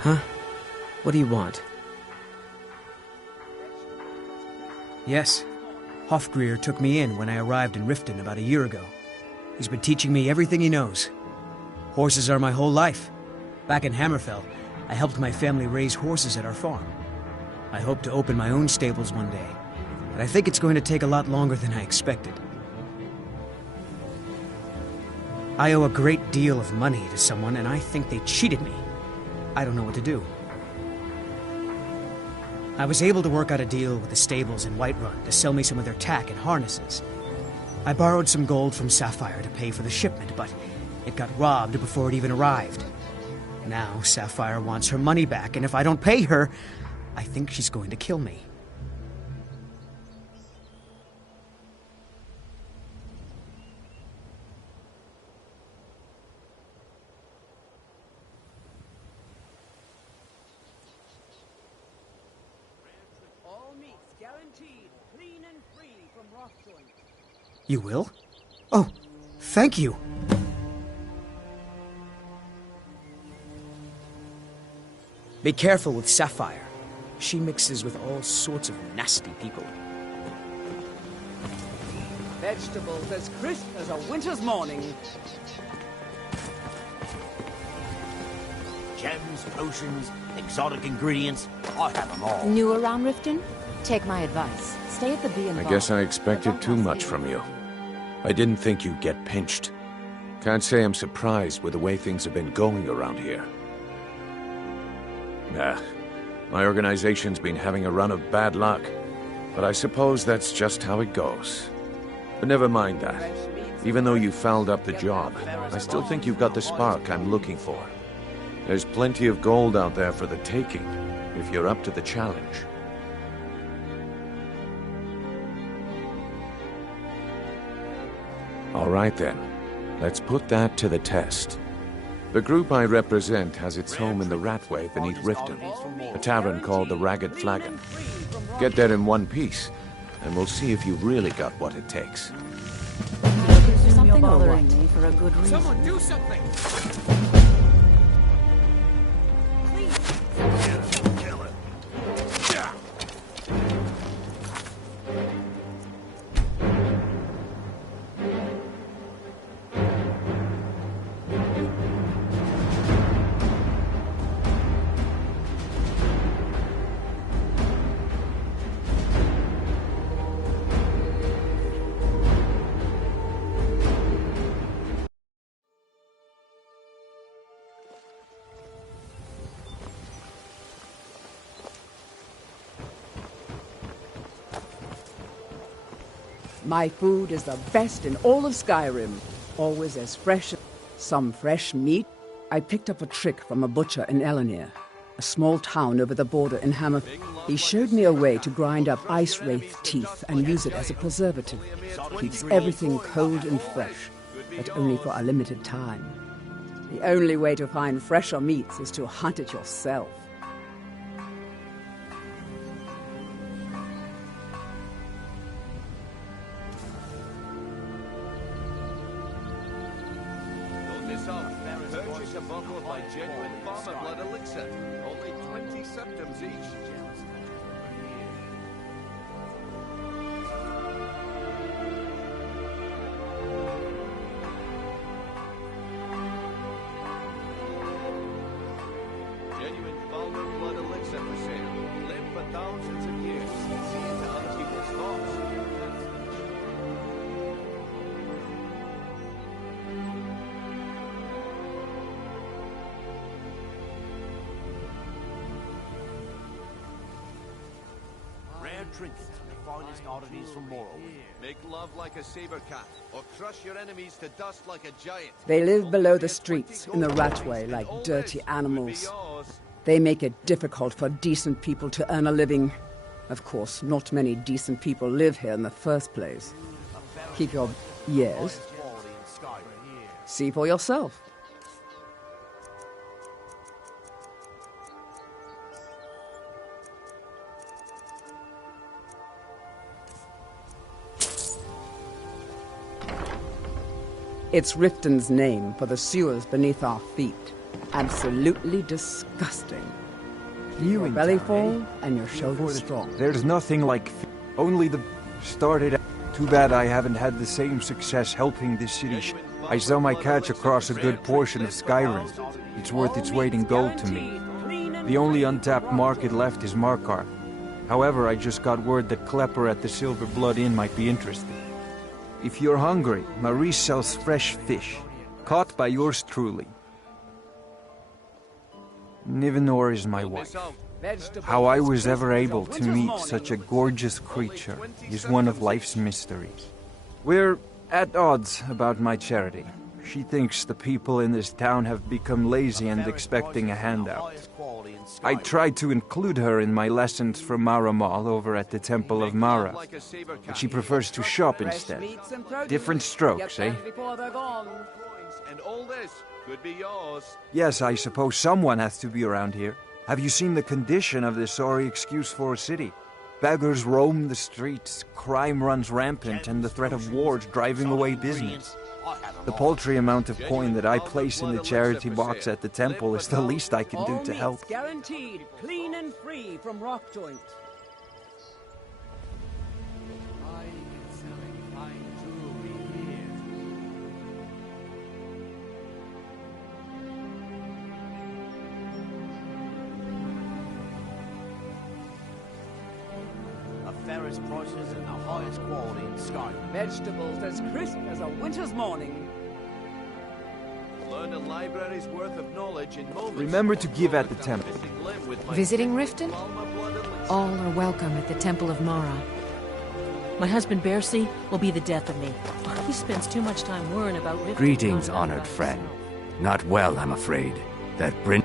Huh? What do you want? Yes. Hofgrir took me in when I arrived in Riften about a year ago. He's been teaching me everything he knows. Horses are my whole life. Back in Hammerfell, I helped my family raise horses at our farm. I hope to open my own stables one day, but I think it's going to take a lot longer than I expected. I owe a great deal of money to someone, and I think they cheated me. I don't know what to do. I was able to work out a deal with the stables in Whiterun to sell me some of their tack and harnesses. I borrowed some gold from Sapphire to pay for the shipment, but it got robbed before it even arrived. Now Sapphire wants her money back, and if I don't pay her, I think she's going to kill me. You will? Oh, thank you. Be careful with Sapphire. She mixes with all sorts of nasty people. Vegetables as crisp as a winter's morning. Gems, potions, exotic ingredients. I have them all. New around Riften? Take my advice. Stay at the Bee and I Bar. guess I expected too much from you. I didn't think you'd get pinched. Can't say I'm surprised with the way things have been going around here. Nah, my organization's been having a run of bad luck, but I suppose that's just how it goes. But never mind that. Even though you fouled up the job, I still think you've got the spark I'm looking for. There's plenty of gold out there for the taking, if you're up to the challenge. All right then, let's put that to the test. The group I represent has its home in the Ratway beneath Riften, a tavern called the Ragged Flagon. Get there in one piece, and we'll see if you've really got what it takes. Something bothering me for a good reason. Someone do something! My food is the best in all of Skyrim. Always as fresh. Some fresh meat. I picked up a trick from a butcher in Elenir, a small town over the border in Hammerfell. He showed me a way to grind up ice wraith teeth and use it as a preservative. Keeps everything cold and fresh, but only for a limited time. The only way to find fresher meats is to hunt it yourself. Don't miss out. Purchase a bottle of my genuine farmer blood elixir. Only 20 septims each. Genuine farmer blood elixir for sale. Live for thousands of years. See into other people's thoughts. Rare trinkets and the finest oddities from Morrowind. Make love like a saber cat, or crush your enemies to dust like a giant. They live below the streets, in the ratway, like dirty animals. They make it difficult for decent people to earn a living. Of course, not many decent people live here in the first place. Keep your ears. See for yourself. It's Riften's name for the sewers beneath our feet. Absolutely disgusting. Your belly full and your shoulders strong. There's nothing like only the started. Too bad I haven't had the same success helping this city. I sell my catch across a good portion of Skyrim. It's worth its weight in gold to me. The only untapped market left is Markarth. However, I just got word that Klepper at the Silver Blood Inn might be interested. If you're hungry, Marie sells fresh fish, caught by yours truly. Nivenor is my wife. How I was ever able to meet such a gorgeous creature is one of life's mysteries. We're at odds about my charity. She thinks the people in this town have become lazy and expecting a handout. I tried to include her in my lessons from Maramal over at the Temple of Mara, but she prefers to shop instead. Different strokes, eh? And all this could be yours. Yes, I suppose someone has to be around here. Have you seen the condition of this sorry excuse for a city? Beggars roam the streets, crime runs rampant, and the threat of wars driving away business. The paltry amount of coin that I place in the charity box at the temple is the least I can do to help. Guaranteed, clean and free from rock joint. Fairest prices and the highest quality in Skyrim. Vegetables as crisp as a winter's morning. Learn a library's worth of knowledge in moments. Remember to give at the temple. Visiting Riften? All are welcome at the Temple of Mara. My husband Bercy will be the death of me. He spends too much time worrying about Riften. Greetings, honored friend. Not well, I'm afraid. That Bryn...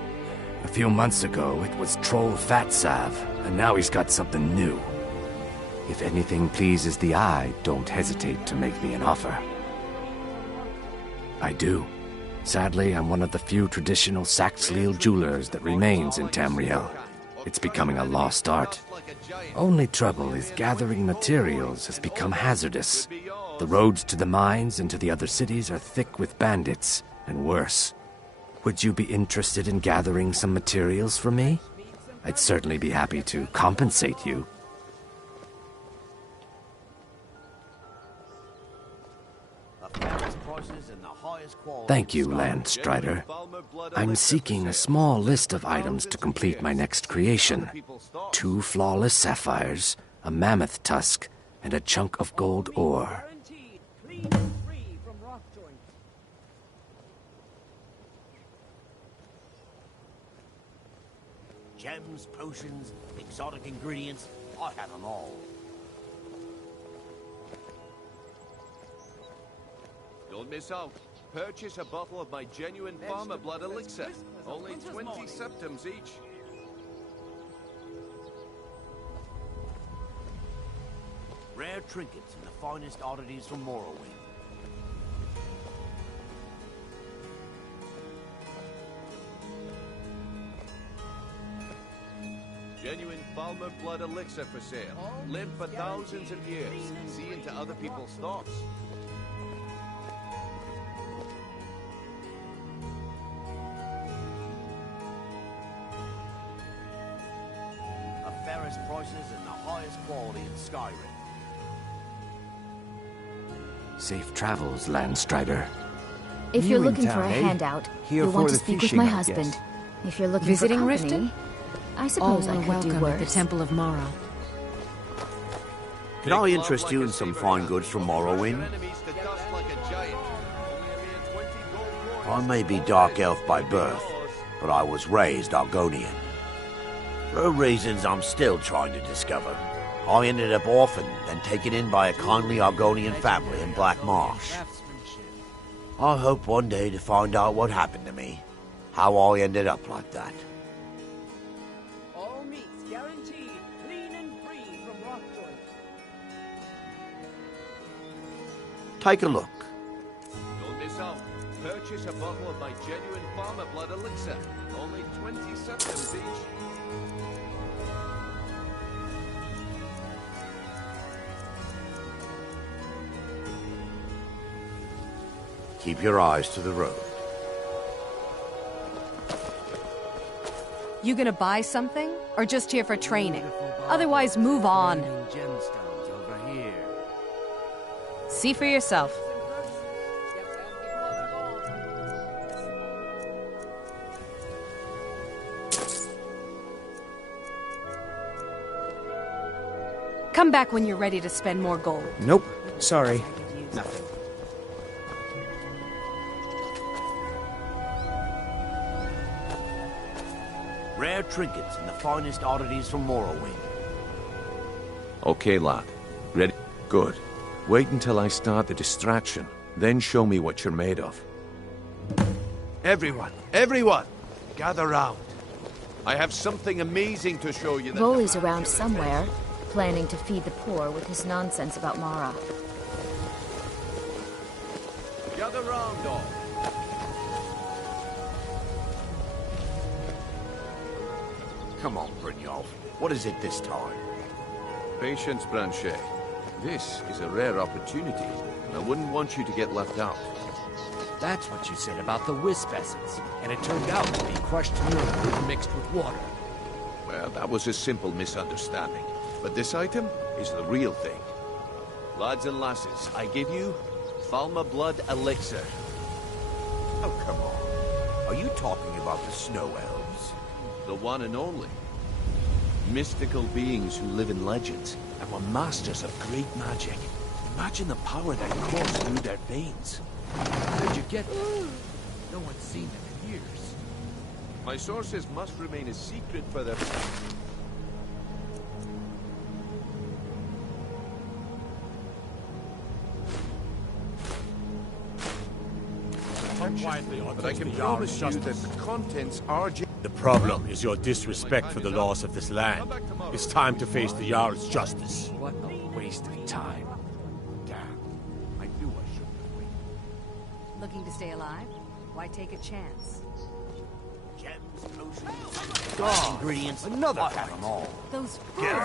A few months ago, it was Troll Fatsav, and now he's got something new. If anything pleases the eye, don't hesitate to make me an offer. I do. Sadly, I'm one of the few traditional Saxhleel jewelers that remains in Tamriel. It's becoming a lost art. Only trouble is gathering materials has become hazardous. The roads to the mines and to the other cities are thick with bandits, and worse. Would you be interested in gathering some materials from me? I'd certainly be happy to compensate you. Thank you, Landstrider. I'm seeking a small list of items to complete my next creation. 2 flawless sapphires, a mammoth tusk, and a chunk of gold ore. Gems, potions, exotic ingredients, I have them all. Don't miss out. Purchase a bottle of my genuine farmer blood elixir. Only 20 septims each. Rare trinkets and the finest oddities from Morrowind. Genuine farmer blood elixir for sale. Live for thousands of years. See into other people's thoughts. The fairest prices and the highest quality in Skyrim. Safe travels, Landstrider. If You you're in looking town, for a eh? handout, Here you'll for want to the speak with fishing, my I husband. guess. If you're looking Visiting for company, Riften? I suppose All I are could do welcome worse. at the Temple of Mara. Can I interest you in some fine goods from Morrowind? I may be Dark Elf by birth, but I was raised Argonian. For reasons I'm still trying to discover, I ended up orphaned and taken in by a kindly Argonian family in Black Marsh. I hope one day to find out what happened to me, how I ended up like that. All meats guaranteed clean and free from rock joint. Take a look. Don't miss out. Purchase a bottle of my genuine farmer blood elixir. Only 20 septims each. Keep your eyes to the road. You gonna buy something? Or just here for training? Otherwise, move on. Gemstones over here. See for yourself. Come back when you're ready to spend more gold. Nope. Sorry. Nothing. Rare trinkets and the finest oddities from Morrowind. Okay, lad. Ready? Good. Wait until I start the distraction, then show me what you're made of. Everyone, gather round. I have something amazing to show you. Voley's around somewhere, planning to feed the poor with his nonsense about Mara. Gather round, all. Come on, Brynjolf. What is it this time? Patience, Branchet. This is a rare opportunity, and I wouldn't want you to get left out. That's what you said about the wisp essence, and it turned out to be crushed nerdwood mixed with water. Well, that was a simple misunderstanding. But this item is the real thing. Lads and lasses, I give you Falmer Blood Elixir. Oh, come on. Are you talking about the Snow Elves? The one and only. Mystical beings who live in legends and were masters of great magic. Imagine the power that coursed through their veins. Where'd you get them? No one's seen them in years. My sources must remain a secret for their... But I can promise you that the contents are... The problem is your disrespect for the laws of this land. It's time to face the Jarl's justice. What a waste of time. Damn. I knew I shouldn't have waited. Looking to stay alive? Why take a chance? Gems, potions, ingredients. Another have them all. Those... Get